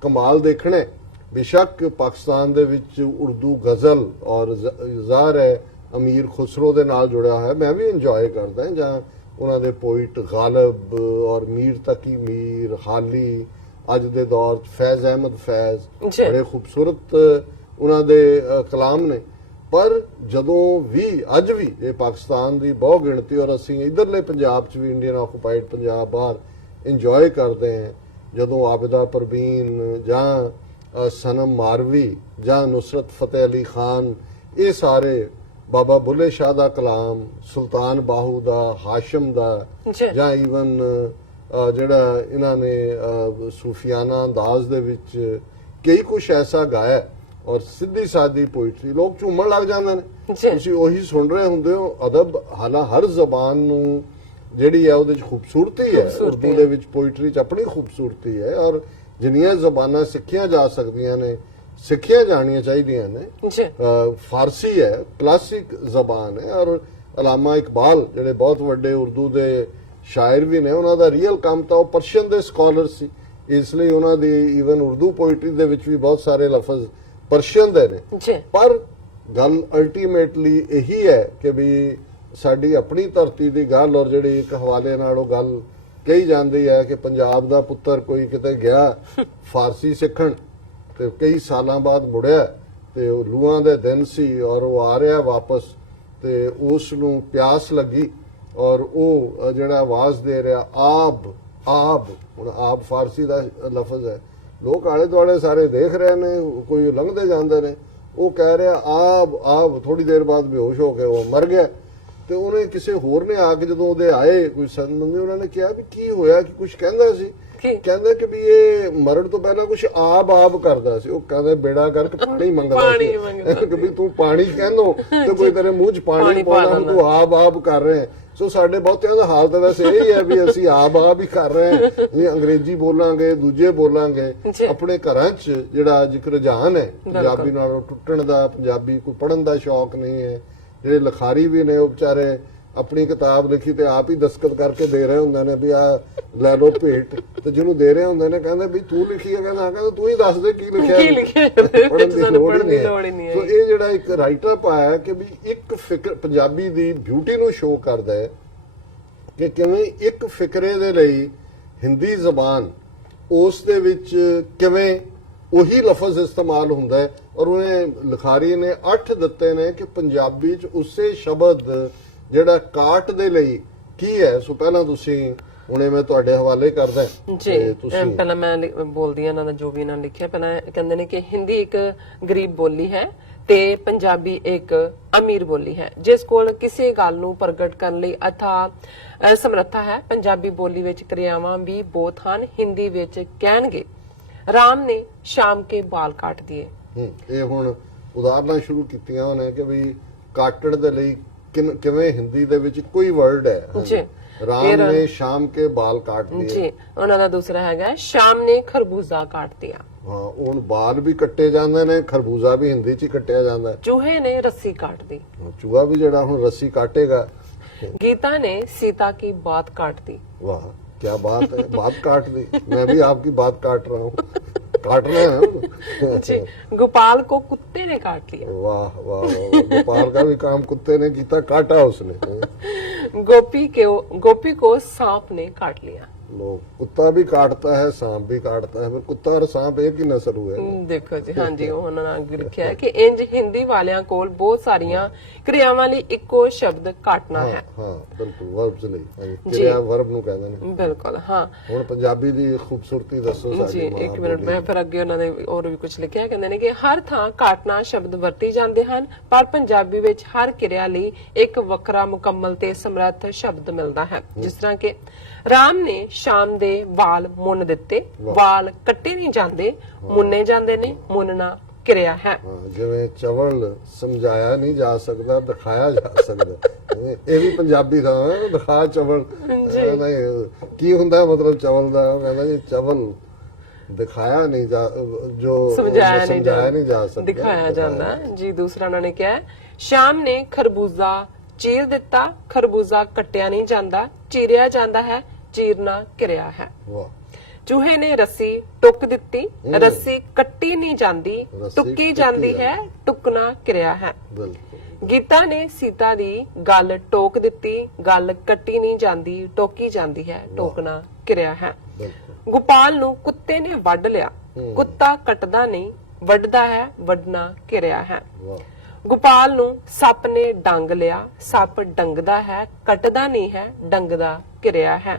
ਕਮਾਲ ਦੇਖਣਾ ਹੈ, ਬੇਸ਼ੱਕ ਪਾਕਿਸਤਾਨ ਦੇ ਵਿੱਚ ਉਰਦੂ ਗਜ਼ਲ ਔਰ ਜ਼ਾਹਰ ਹੈ ਅਮੀਰ ਖੁਸਰੋ ਦੇ ਨਾਲ ਜੁੜਿਆ ਹੋਇਆ, ਮੈਂ ਵੀ ਇੰਜੋਏ ਕਰਦਾ ਜਾਂ ਉਹਨਾਂ ਦੇ ਪੋਇਟ ਗਾਲਬ ਔਰ ਮੀਰ ਤਕੀ ਮੀਰ, ਹਾਲੀ, ਅੱਜ ਦੇ ਦੌਰ 'ਚ ਫੈਜ਼ ਅਹਿਮਦ ਫੈਜ਼, ਜੀ। ਬੜੇ ਖੂਬਸੂਰਤ ਉਹਨਾਂ ਦੇ ਕਲਾਮ ਨੇ। ਪਰ ਜਦੋਂ ਵੀ ਅੱਜ ਵੀ ਇਹ ਪਾਕਿਸਤਾਨ ਦੀ ਬਹੁ ਗਿਣਤੀ ਔਰ ਅਸੀਂ ਇਧਰਲੇ ਪੰਜਾਬ 'ਚ ਵੀ ਇੰਡੀਅਨ ਆਕੂਪਾਈਡ ਪੰਜਾਬ ਬਾਹਰ ਇੰਜੋਏ ਕਰਦੇ ਹਾਂ, ਜਦੋਂ ਆਬਿਦਾ ਪਰਵੀਨ ਜਾਂ ਸਨਮ ਮਾਰਵੀ ਜਾਂ ਨੁਸਰਤ ਫਤਿਹ ਅਲੀ ਖਾਨ, ਇਹ ਸਾਰੇ ਬਾਬਾ ਬੁੱਲੇ ਸ਼ਾਹ ਦਾ ਕਲਾਮ, ਸੁਲਤਾਨ ਬਾਹੂ ਦਾ, ਹਾਸ਼ਮ ਦਾ, ਜੀ। ਜਾਂ ਈਵਨ ਜਿਹੜਾ ਇਹਨਾਂ ਨੇ ਸੂਫੀਆਨਾ ਅੰਦਾਜ਼ ਦੇ ਵਿੱਚ ਕਈ ਕੁਛ ਐਸਾ ਗਾਇਆ ਔਰ ਸਿੱਧੀ ਸਾਦੀ ਪੋਇਟਰੀ, ਲੋਕ ਝੂਮਣ ਲੱਗ ਜਾਂਦੇ ਨੇ। ਜੀ। ਤੁਸੀਂ ਉਹੀ ਸੁਣ ਰਹੇ ਹੁੰਦੇ ਹੋ। ਅਦਬ ਹਾਲਾਂ ਹਰ ਜ਼ਬਾਨ ਨੂੰ ਜਿਹੜੀ ਹੈ ਉਹਦੇ ਚ ਖੂਬਸੂਰਤੀ ਹੈ, ਉਰਦੂ ਦੇ ਵਿੱਚ ਪੋਇਟਰੀ ਚ ਆਪਣੀ ਖੂਬਸੂਰਤੀ ਹੈ ਔਰ ਜਿੰਨੀਆਂ ਜ਼ਬਾਨਾਂ ਸਿੱਖੀਆਂ ਜਾ ਸਕਦੀਆਂ ਨੇ, ਸਿੱਖੀਆਂ ਜਾਣੀਆਂ ਚਾਹੀਦੀਆਂ ਨੇ। ਜੀ। ਫਾਰਸੀ ਹੈ, ਕਲਾਸਿਕ ਜ਼ਬਾਨ ਹੈ ਔਰ ਅਲਾਮਾ ਇਕਬਾਲ ਜਿਹੜੇ ਬਹੁਤ ਵੱਡੇ ਉਰਦੂ ਦੇ ਸ਼ਾਇਰ ਵੀ ਨੇ, ਉਹਨਾਂ ਦਾ ਰੀਅਲ ਕੰਮ ਤਾਂ ਉਹ ਪਰਸ਼ੀਅਨ ਦੇ ਸਕਾਲਰ ਸੀ, ਇਸ ਲਈ ਉਹਨਾਂ ਦੀ ਈਵਨ ਉਰਦੂ ਪੋਇਟਰੀ ਦੇ ਵਿੱਚ ਵੀ ਬਹੁਤ ਸਾਰੇ ਲਫ਼ਜ਼ ਪਰਸ਼ੀਅਨ ਦੇ ਨੇ। ਜੀ। ਪਰ ਗੱਲ ਅਲਟੀਮੇਟਲੀ ਇਹੀ ਹੈ ਕਿ ਵੀ ਸਾਡੀ ਆਪਣੀ ਧਰਤੀ ਦੀ ਗੱਲ, ਔਰ ਜਿਹੜੀ ਇੱਕ ਹਵਾਲੇ ਨਾਲ ਉਹ ਗੱਲ ਕਹੀ ਜਾਂਦੀ ਹੈ ਕਿ ਪੰਜਾਬ ਦਾ ਪੁੱਤਰ ਕੋਈ ਕਿਤੇ ਗਿਆ ਫਾਰਸੀ ਸਿੱਖਣ ਤੇ ਕਈ ਸਾਲਾਂ ਬਾਅਦ ਮੁੜਿਆ ਤੇ ਉਹ ਲੂਆਂ ਦੇ ਦਿਨ ਸੀ ਔਰ ਉਹ ਆ ਰਿਹਾ ਵਾਪਸ ਤੇ ਉਸ ਨੂੰ ਪਿਆਸ ਲੱਗੀ ਔਰ ਉਹ ਜਿਹੜਾ ਆਵਾਜ਼ ਦੇ ਰਿਹਾ ਆਬ ਆਬ, ਹੁਣ ਆਬ ਫਾਰਸੀ ਦਾ ਲਫ਼ਜ਼ ਹੈ, ਲੋਕ ਆਲੇ ਦੁਆਲੇ ਸਾਰੇ ਦੇਖ ਰਹੇ ਨੇ, ਕੋਈ ਲੰਘਦੇ ਜਾਂਦੇ ਨੇ, ਉਹ ਕਹਿ ਰਿਹਾ ਆਬ ਆਬ, ਥੋੜੀ ਦੇਰ ਬਾਅਦ ਬੇਹੋਸ਼ ਹੋ ਕੇ ਉਹ ਮਰ ਗਿਆ। ਤੇ ਉਹਨੇ ਕਿਸੇ ਹੋਰ ਨੇ ਆ ਕੇ ਜਦੋਂ ਉਹਦੇ ਆਏ ਕੋਈ ਸੰਬੰਧੀ, ਉਹਨਾਂ ਨੇ ਕਿਹਾ ਵੀ ਕੀ ਹੋਇਆ, ਕਿ ਕੁਝ ਕਹਿੰਦਾ ਸੀ, ਕਹਿੰਦਾ ਕਿ ਵੀ ਇਹ ਮਰਨ ਤੋਂ ਪਹਿਲਾਂ ਕੁਝ ਆਬ ਆਬ ਕਰਦਾ ਸੀ। ਉਹ ਕਹਿੰਦਾ ਬੇੜਾ ਕਰਕੇ ਪਾਣੀ ਮੰਗਦਾ ਸੀ ਕਿ ਵੀ ਤੂੰ ਪਾਣੀ ਕਹਿੰਦੋ ਤੇ ਕੋਈ ਤੇਰੇ ਮੂੰਹ 'ਚ ਪਾਣੀ ਪਾਉਣਾ, ਤੂੰ ਆਬ ਆਬ ਕਰ ਰਿਹਾ। ਸੋ ਸਾਡੇ ਬਹੁਤਿਆਂ ਦਾ ਹਾਲ ਤਾਂ ਵੈਸੇ ਇਹ ਹੀ ਹੈ ਵੀ ਅਸੀਂ ਆਬ ਆਬ ਹੀ ਕਰ ਰਹੇ ਹਾਂ, ਇਹ ਅੰਗਰੇਜ਼ੀ ਬੋਲਾਂਗੇ, ਦੂਜੇ ਬੋਲਾਂਗੇ। ਆਪਣੇ ਘਰਾਂ 'ਚ ਜਿਹੜਾ ਅੱਜ ਇੱਕ ਰੁਝਾਨ ਹੈ ਪੰਜਾਬੀ ਨਾਲੋਂ ਟੁੱਟਣ ਦਾ, ਪੰਜਾਬੀ ਕੋਈ ਪੜ੍ਹਨ ਦਾ ਸ਼ੌਕ ਨਹੀਂ ਹੈ। ਜਿਹੜੇ ਲਿਖਾਰੀ ਵੀ ਨੇ ਉਹ ਵਿਚਾਰੇ ਆਪਣੀ ਕਿਤਾਬ ਲਿਖੀ ਤੇ ਆਪ ਹੀ ਦਸਤਖਤ ਕਰਕੇ ਦੇ ਰਹੇ ਹੁੰਦੇ ਨੇ ਵੀ ਆ ਲੈ ਲਓ ਭੇਟ, ਤੇ ਜਿਹਨੂੰ ਦੇ ਰਹੇ ਹੁੰਦੇ ਨੇ ਕਹਿੰਦੇ ਵੀ ਤੂੰ ਲਿਖੀ ਹੈ, ਕਹਿੰਦਾ ਤੂੰ ਹੀ ਦੱਸ ਦੇ ਕੀ ਲਿਖਿਆ, ਪੜ੍ਹਨ ਦੀ ਲੋੜ ਹੀ ਨਹੀਂ ਹੈ। ਸੋ ਇਹ ਜਿਹੜਾ ਇੱਕ ਰਾਈਟਰ ਅਪ ਆਇਆ ਕਿ ਵੀ ਇੱਕ ਫਿਕਰ ਪੰਜਾਬੀ ਦੀ ਬਿਊਟੀ ਨੂੰ ਸ਼ੋਅ ਕਰਦਾ ਹੈ ਕਿ ਕਿਵੇਂ ਇੱਕ ਫਿਕਰੇ ਦੇ ਲਈ ਹਿੰਦੀ ਜ਼ਬਾਨ ਉਸ ਦੇ ਵਿੱਚ ਕਿਵੇਂ ਉਹੀ ਲਫ਼ਜ਼ ਇਸਤੇਮਾਲ ਹੁੰਦਾ ਹੈ। ਔਰ ਉਹਨੇ ਲਿਖਾਰੀ ਨੇ 8 ਦਿੱਤੇ ਨੇ ਕਿ ਪੰਜਾਬੀ 'ਚ ਉਸੇ ਸ਼ਬਦ ਜਿਹੜਾ ਕਾਟ ਦੇ ਲਈ ਕੀ ਹੈ। ਸੋ ਪਹਿਲਾਂ ਤੁਸੀਂ ਹੁਣੇ ਮੈਂ ਤੁਹਾਡੇ ਹਵਾਲੇ ਕਰਦਾ ਜੀ, ਪਹਿਲਾਂ ਮੈਂ ਬੋਲਦੀ ਹਾਂ ਇਹਨਾਂ ਦਾ ਜੋ ਵੀ ਇਹਨਾਂ ਨੇ ਲਿਖਿਆ। ਪਹਿਲਾਂ ਕਹਿੰਦੇ ਨੇ ਕਿ ਹਿੰਦੀ ਇੱਕ ਗਰੀਬ ਬੋਲੀ ਹੈ ਤੇ ਪੰਜਾਬੀ ਇੱਕ ਅਮੀਰ ਬੋਲੀ ਹੈ, ਜਿਸ ਕੋਲ ਕਿਸੇ ਗੱਲ ਨੂੰ ਪ੍ਰਗਟ ਕਰਨ ਲਈ ਅਥਾਹ ਸਮਰੱਥਾ ਹੈ। ਪੰਜਾਬੀ ਬੋਲੀ ਵਿੱਚ ਕਿਰਿਆਵਾਂ ਵੀ ਬਹੁਤ ਹਨ। ਹਿੰਦੀ ਵਿੱਚ ਕਹਿਣਗੇ ਰਾਮ ਨੇ ਸ਼ਾਮ ਕੇ ਬਾਲ ਕਾਟ ਦਿਏ। ਇਹ ਹੁਣ ਉਦਾਹਰਨਾਂ ਸ਼ੁਰੂ ਕੀਤੀਆਂ ਉਹਨੇ ਕਿ ਵੀ ਕਾਟਣ ਦੇ ਲਈ ਕਿਵੇਂ ਹਿੰਦੀ ਦੇ ਵਿੱਚ ਕੋਈ ਵਰਡ ਹੈ ਜੀ, ਰਾਮ ਨੇ ਸ਼ਾਮ ਕੇ ਬਾਲ ਕਾਟ ਦਿਏ। ਜੀ, ਉਹਨਾਂ ਦਾ ਦੂਸਰਾ ਹੈਗਾ ਸ਼ਾਮ ਨੇ ਖਰਬੂਜ਼ਾ ਕਾਟ ਦਿਆ। ਹਾਂ, ਹੁਣ ਬਾਲ ਵੀ ਕੱਟੇ ਜਾਂਦੇ ਨੇ, ਖਰਬੂਜ਼ਾ ਵੀ ਹਿੰਦੀ 'ਚ ਹੀ ਕੱਟਿਆ ਜਾਂਦਾ ਹੈ। ਚੂਹੇ ਨੇ ਰੱਸੀ ਕਾਟ ਦੀ। ਚੂਹਾ ਵੀ ਜਿਹੜਾ ਹੁਣ ਰੱਸੀ ਕਾਟੇਗਾ। गीता ने सीता की बात काट दी। वाह, क्या बात है, बात काट दी। मैं भी आपकी बात काट रहा हूँ, काट रहे हैं जी, गोपाल को कुत्ते ने काट लिया। वाह वाह वाह, गोपाल का भी काम कुत्ते ने किया, काटा उसने। गोपी को सांप ने काट लिया। लोग कुत्ता भी काटता है, सांप भी काटता है, पर कुत्ता और सांप एक ही नस्ल हुए। ਦੇਖੋ ਜੀ, ਹਾਂਜੀ, ਉਹਨਾਂ ਨੇ ਲਿਖਿਆ ਹੈ ਕਿ ਇੰਜ ਹਿੰਦੀ ਵਾਲਿਆਂ ਕੋਲ ਬਹੁਤ ਸਾਰੀਆਂ ਕਿਰਿਆਵਾਂ ਲਈ ਇੱਕੋ ਸ਼ਬਦ ਕਾਟਣਾ ਹੈ। ਹਾਂ ਬਿਲਕੁਲ, ਵਰਬਸ ਲਈ ਕਿਰਿਆ ਵਰਬ ਨੂੰ ਕਹਿੰਦੇ ਨੇ। ਬਿਲਕੁਲ, ਹਾਂ। ਹੁਣ ਪੰਜਾਬੀ ਦੀ ਖੂਬਸੂਰਤੀ ਦੱਸੋ ਸਾਡੀ। ਜੀ, ਇੱਕ ਮਿੰਟ, ਮੈਂ ਫਿਰ ਅੱਗੇ ਉਹਨਾਂ ਦੇ ਹੋਰ ਵੀ ਕੁਝ ਲਿਖਿਆ। ਕਹਿੰਦੇ ਨੇ ਕਿ ਹਰ ਥਾਂ ਕਾਟਣਾ ਸ਼ਬਦ ਵਰਤੇ ਜਾਂਦੇ ਹਨ, ਪਰ ਪੰਜਾਬੀ ਵਿੱਚ ਹਰ ਕਿਰਿਆ ਲਈ ਇੱਕ ਵੱਖਰਾ ਮੁਕੰਮਲ ਤੇ ਸਮਰੱਥ ਸ਼ਬਦ ਮਿਲਦਾ ਹੈ। ਜਿਸ ਤਰ੍ਹਾਂ ਕਿ ਰਾਮ ਨੇ ਸ਼ਾਮ ਦੇ ਵਾਲ ਮੁੰਨ ਦਿੱਤੇ। ਵਾਲ ਕੱਟੇ ਨਹੀਂ ਜਾਂਦੇ, ਮੁੰਨੇ ਜਾਂਦੇ ਨੇ। ਮੁੰਨਣਾ ਕਿਰਿਆ ਹੈ। ਜਿਵੇਂ ਚਵਲ ਸਮਝਾਇਆ ਨਹੀਂ ਜਾ ਸਕਦਾ, ਦਿਖਾਇਆ ਜਾ ਸਕਦਾ। ਇਹ ਵੀ ਪੰਜਾਬੀ ਦਾ ਦਿਖਾ ਚਵਲ ਕੀ ਹੁੰਦਾ, ਮਤਲਬ ਚਵਲ ਦਾ ਕਹਿੰਦਾ ਜੀ ਚਵਲ ਦਿਖਾਇਆ ਨਹੀਂ ਜਾ, ਜੋ ਸਮਝਾਇਆ ਨਹੀਂ ਜਾ ਸਕਦਾ, ਦਿਖਾਇਆ ਜਾਂਦਾ ਜੀ। ਦੂਸਰਾ ਉਹਨਾਂ ਨੇ ਕਿਹਾ ਸ਼ਾਮ ਨੇ ਖਰਬੂਜ਼ਾ ਚੀਰ ਦਿੱਤਾ, ਖਰਬੂਜ਼ਾ ਕੱਟਿਆ ਨਹੀਂ ਜਾਂਦਾ, ਚੀਰਿਆ ਜਾਂਦਾ ਹੈ, ਚੀਰਨਾ ਕਿਰਿਆ ਹੈ। ਵਾਹ। ਚੂਹੇ ਨੇ ਰੱਸੀ ਟੁੱਕ ਦਿੱਤੀ, ਰੱਸੀ ਕੱਟੀ ਨਹੀਂ ਜਾਂਦੀ, ਰੱਸੀ ਟੁੱਕੀ ਟੁੱਕੀ ਜਾਂਦੀ ਹੈ, ਟੁੱਕਣਾ ਕਿਰਿਆ ਹੈ। ਬਿਲਕੁਲ। ਗੀਤਾ ਨੇ ਸੀਤਾ ਦੀ ਗੱਲ ਟੋਕ ਦਿੱਤੀ, ਗੱਲ ਕੱਟੀ ਨਹੀਂ ਜਾਂਦੀ, ਟੋਕੀ ਜਾਂਦੀ ਹੈ, ਟੋਕਣਾ ਕਿਰਿਆ ਹੈ। ਬਿਲਕੁਲ। ਗੋਪਾਲ ਨੂੰ ਕੁੱਤੇ ਨੇ ਵੱਢ ਲਿਆ, ਕੁੱਤਾ ਕੱਟਦਾ ਨਹੀਂ, ਵੱਢਦਾ ਹੈ, ਵੱਢਣਾ ਕਿਰਿਆ ਹੈ। ਵਾਹ। ਗੋਪਾਲ ਨੂੰ ਸੱਪ ਨੇ ਡੰਗ ਲਿਆ, ਸੱਪ ਡੰਗਦਾ ਹੈ, ਕੱਟਦਾ ਨਹੀਂ ਹੈ, ਡੰਗਦਾ ਕਿਰਿਆ ਹੈ।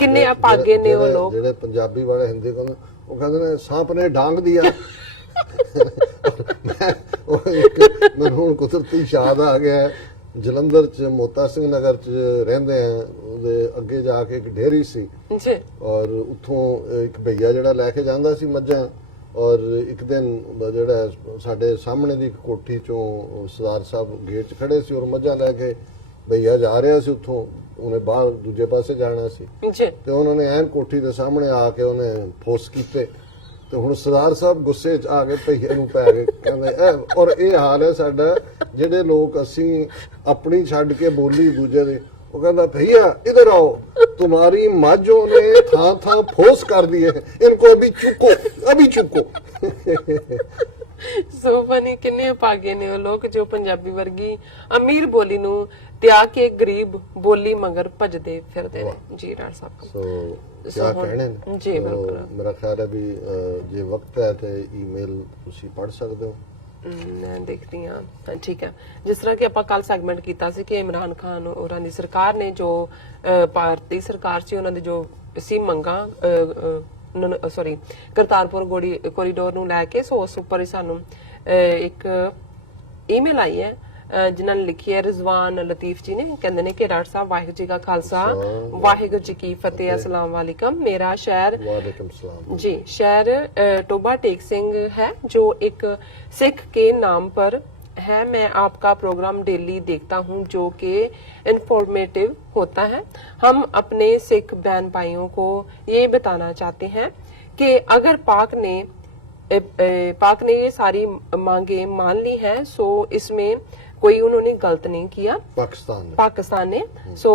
ਕਿੰਨੇ ਅਪਾਗੇ ਨੇ ਉਹ ਲੋਕ ਜਿਹੜੇ ਪੰਜਾਬੀ ਵਾਲੇ ਹਿੰਦੀ ਕਹਿੰਦੇ, ਉਹ ਕਹਿੰਦੇ ਨੇ ਸਾਂਪ ਨੇ ਡਾਂਗ ਦਿਆ। ਮੈਨੂੰ ਹੁਣ ਕੁਦਰਤੀ ਯਾਦ ਆ ਗਿਆ, ਜਲੰਧਰ ਚ ਮੋਤਾ ਸਿੰਘ ਨਗਰ ਚ ਰਹਿੰਦੇ ਆ, ਉਹਦੇ ਅੱਗੇ ਜਾ ਕੇ ਇੱਕ ਡੇਅਰੀ ਸੀ ਜੀ, ਔਰ ਉੱਥੋਂ ਇੱਕ ਭਈਆ ਜਿਹੜਾ ਲੈ ਕੇ ਜਾਂਦਾ ਸੀ ਮੱਝਾਂ, ਔਰ ਇੱਕ ਦਿਨ ਜਿਹੜਾ ਸਾਡੇ ਸਾਹਮਣੇ ਦੀ ਇੱਕ ਕੋਠੀ ਚੋਂ ਸਰਦਾਰ ਸਾਹਿਬ ਗੇਟ 'ਚ ਖੜੇ ਸੀ ਔਰ ਮੱਝਾਂ ਲੈ ਕੇ ਭਈਆ ਜਾ ਰਿਹਾ ਸੀ, ਉੱਥੋਂ ਉਹਨੇ ਬਾਹਰ ਦੂਜੇ ਪਾਸੇ ਜਾਣਾ ਸੀ ਜੀ, ਤੇ ਉਹਨਾਂ ਨੇ ਐਨ ਕੋਠੀ ਦੇ ਸਾਹਮਣੇ ਆ ਕੇ ਉਹਨੇ ਫੋਰਸ ਕੀਤੇ ਤੇ ਹੁਣ ਸਰਦਾਰ ਸਾਹਿਬ ਗੁੱਸੇ 'ਚ ਆ ਕੇ ਭਈਏ ਨੂੰ ਪੈ ਗਏ, ਕਹਿੰਦੇ ਔਰ ਇਹ ਹਾਲ ਹੈ ਸਾਡਾ, ਜਿਹੜੇ ਲੋਕ ਅਸੀਂ ਆਪਣੀ ਛੱਡ ਕੇ ਬੋਲੀ ਦੂਜੇ ਦੇ, वो कहता भैया इधर आओ, तुम्हारी मज्जों ने था फोर्स कर दिए, इनको अभी चुको, अभी चुको। So funny. ਕਿੰਨੇ ਭਾਗੇ ਨੇ ਉਹ ਲੋਕ ਜੋ ਪੰਜਾਬੀ ਵਰਗੀ ਅਮੀਰ ਬੋਲੀ ਨੂੰ ਤਿਆਗ ਕੇ ਗਰੀਬ ਬੋਲੀ ਮਗਰ ਭਜਦੇ ਫਿਰਦੇ ਨੇ। ਜੀ ਰਾਜ ਸਾਹਿਬ। ਸੋ क्या कहने ने? जी बिल्कुल। मेरा ख्याल है भी जे वक्त है तो ईमेल ਤੁਸੀਂ ਪੜ੍ਹ ਸਕਦੇ ਹੋ। ਮੈਂ ਦੇਖਦੀ ਹਾਂ। ਠੀਕ ਹੈ, ਜਿਸ ਤਰ੍ਹਾਂ ਕਿ ਆਪਾਂ ਕੱਲ ਸੈਗਮੈਂਟ ਕੀਤਾ ਸੀ ਕਿ ਇਮਰਾਨ ਖਾਨ ਹੋਰਾਂ ਦੀ ਸਰਕਾਰ ਨੇ ਜੋ ਭਾਰਤੀ ਸਰਕਾਰ ਸੀ ਉਹਨਾਂ ਦੇ ਜੋ ਸੀ ਮੰਗਾਂ ਸੌਰੀ ਕਰਤਾਰਪੁਰ ਕੋਰੀਡੋਰ ਨੂੰ ਲੈ ਕੇ, ਸੋ ਉਸ ਉੱਪਰ ਹੀ ਸਾਨੂੰ ਇੱਕ ਈਮੇਲ ਆਈ ਹੈ ਜਿਨ੍ਹਾਂ ਨੇ ਲਿਖੀ ਹੈ ਰਿਜ਼ਵਾਨ ਲਤੀਫ ਜੀ ਨੇ। ਕਹਿੰਦੇ ਨੇ ਕਿ ਡਾਕਟਰ ਸਾਹਿਬ ਵਾਹਿਗੁਰੂ ਜੀ ਕਾ ਖਾਲਸਾ ਵਾਹਿਗੁਰੂ ਜੀ ਕੀ ਫਤਿਹ, अस्सलाम वालेकुम। मेरा शहर वालेकुम सलाम जी शहर टोबा टेक सिंह है जो एक सिख के नाम पर है। मैं आपका प्रोग्राम डेली देखता हूं जो कि इंफॉर्मेटिव होता है। हम अपने सिख बहन भाइयों को ये बताना चाहते हैं कि अगर पाक ने ये सारी मांगे मान ली है, सो इसमें कोई उन्होंने गलत नहीं किया। पाकिस्तान ने सो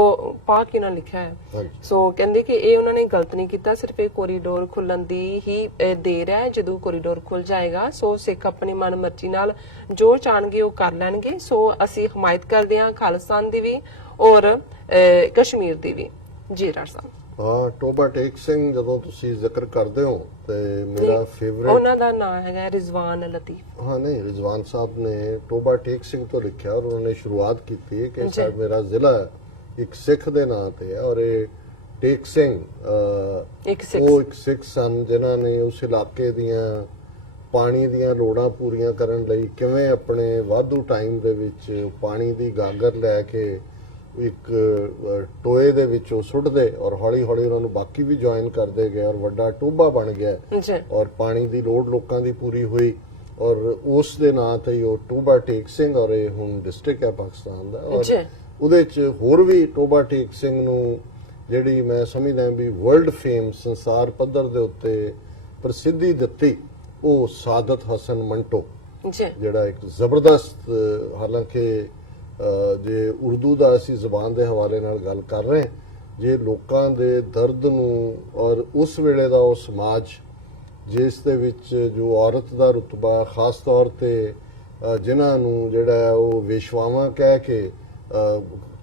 पाक ही ना लिखा है। सो कहते कि ये उन्होंने गलत नहीं किया, सिर्फ एक कोरीडोर खुलन दी ही देर है। जो कोरीडोर खुल जाएगा सो सिख अपनी मन मर्जी नाल जो चाहणगे वो कर लैणगे। सो असी हिमायत करते हैं खालिस्तान दी भी और कश्मीर दी भी। जी राज साहब। ਹਾਂ, ਟੋਬਾ ਟੇਕ ਸਿੰਘ ਜਦੋਂ ਤੁਸੀਂ ਜ਼ਿਕਰ ਕਰਦੇ ਹੋ ਤੇ ਮੇਰਾ ਫੇਵਰਿਟ ਉਹਨਾਂ ਦਾ ਨਾਮ ਹੈਗਾ ਰਿਜ਼ਵਾਨ ਲਤੀਫ। ਹਾਂ, ਨਹੀਂ, ਰਿਜ਼ਵਾਨ ਸਾਹਿਬ ਨੇ ਟੋਬਾ ਟੇਕ ਸਿੰਘ ਤੋਂ ਲਿਖਿਆ ਔਰ ਉਹਨਾਂ ਨੇ ਸ਼ੁਰੂਆਤ ਕੀਤੀ ਹੈ ਕਿ ਸਾਡਾ ਮੇਰਾ ਜ਼ਿਲ੍ਹਾ ਇੱਕ ਸਿੱਖ ਦੇ ਨਾਂ ਤੇ ਹੈ ਔਰ ਇਹ ਟੇਕ ਸਿੰਘ ਉਹ ਇੱਕ ਸਿੱਖ ਸਨ ਜਿਨ੍ਹਾਂ ਨੇ ਉਸ ਇਲਾਕੇ ਦੀਆਂ ਪਾਣੀ ਦੀਆਂ ਲੋੜਾਂ ਪੂਰੀਆਂ ਕਰਨ ਲਈ ਕਿਵੇਂ ਆਪਣੇ ਵਾਧੂ ਟਾਈਮ ਦੇ ਵਿੱਚ ਪਾਣੀ ਦੀ ਗਾਗਰ ਲੈ ਕੇ ਇੱਕ ਟੋਏ ਦੇ ਵਿੱਚੋਂ ਸੁੱਟਦੇ ਔਰ ਹੌਲੀ ਹੌਲੀ ਉਹਨਾਂ ਨੂੰ ਬਾਕੀ ਵੀ ਜੁਆਇਨ ਕਰਦੇ ਗਏ ਔਰ ਵੱਡਾ ਟੋਬਾ ਬਣ ਗਿਆ ਔਰ ਪਾਣੀ ਦੀ ਲੋੜ ਲੋਕਾਂ ਦੀ ਪੂਰੀ ਹੋਈ ਔਰ ਉਸ ਦੇ ਨਾਂ ਤੇ ਉਹ ਟੋਬਾ ਟੇਕ ਸਿੰਘ ਔਰ ਇਹ ਹੁਣ ਡਿਸਟ੍ਰਿਕਟ ਹੈ ਪਾਕਿਸਤਾਨ ਦਾ। ਔਰ ਉਹਦੇ ਚ ਹੋਰ ਵੀ ਟੋਬਾ ਟੇਕ ਸਿੰਘ ਨੂੰ ਜਿਹੜੀ ਮੈਂ ਸਮਝਦਾ ਵੀ ਵਰਲਡ ਫੇਮ ਸੰਸਾਰ ਪੱਧਰ ਦੇ ਉੱਤੇ ਪ੍ਰਸਿੱਧੀ ਦਿੱਤੀ ਉਹ ਸਾਦਤ ਹਸਨ ਮੰਟੋ, ਜਿਹੜਾ ਇੱਕ ਜ਼ਬਰਦਸਤ, ਹਾਲਾਂਕਿ ਜੇ ਉਰਦੂ ਦਾ ਅਸੀਂ ਜ਼ਬਾਨ ਦੇ ਹਵਾਲੇ ਨਾਲ ਗੱਲ ਕਰ ਰਹੇ ਹਾਂ, ਜੇ ਲੋਕਾਂ ਦੇ ਦਰਦ ਨੂੰ ਔਰ ਉਸ ਵੇਲੇ ਦਾ ਉਹ ਸਮਾਜ ਜਿਸ ਦੇ ਵਿੱਚ ਜੋ ਔਰਤ ਦਾ ਰੁਤਬਾ ਖਾਸ ਤੌਰ ਤੇ ਜਿਨ੍ਹਾਂ ਨੂੰ ਜਿਹੜਾ ਉਹ ਵੇਸ਼ਵਾਵਾਂ ਕਹਿ ਕੇ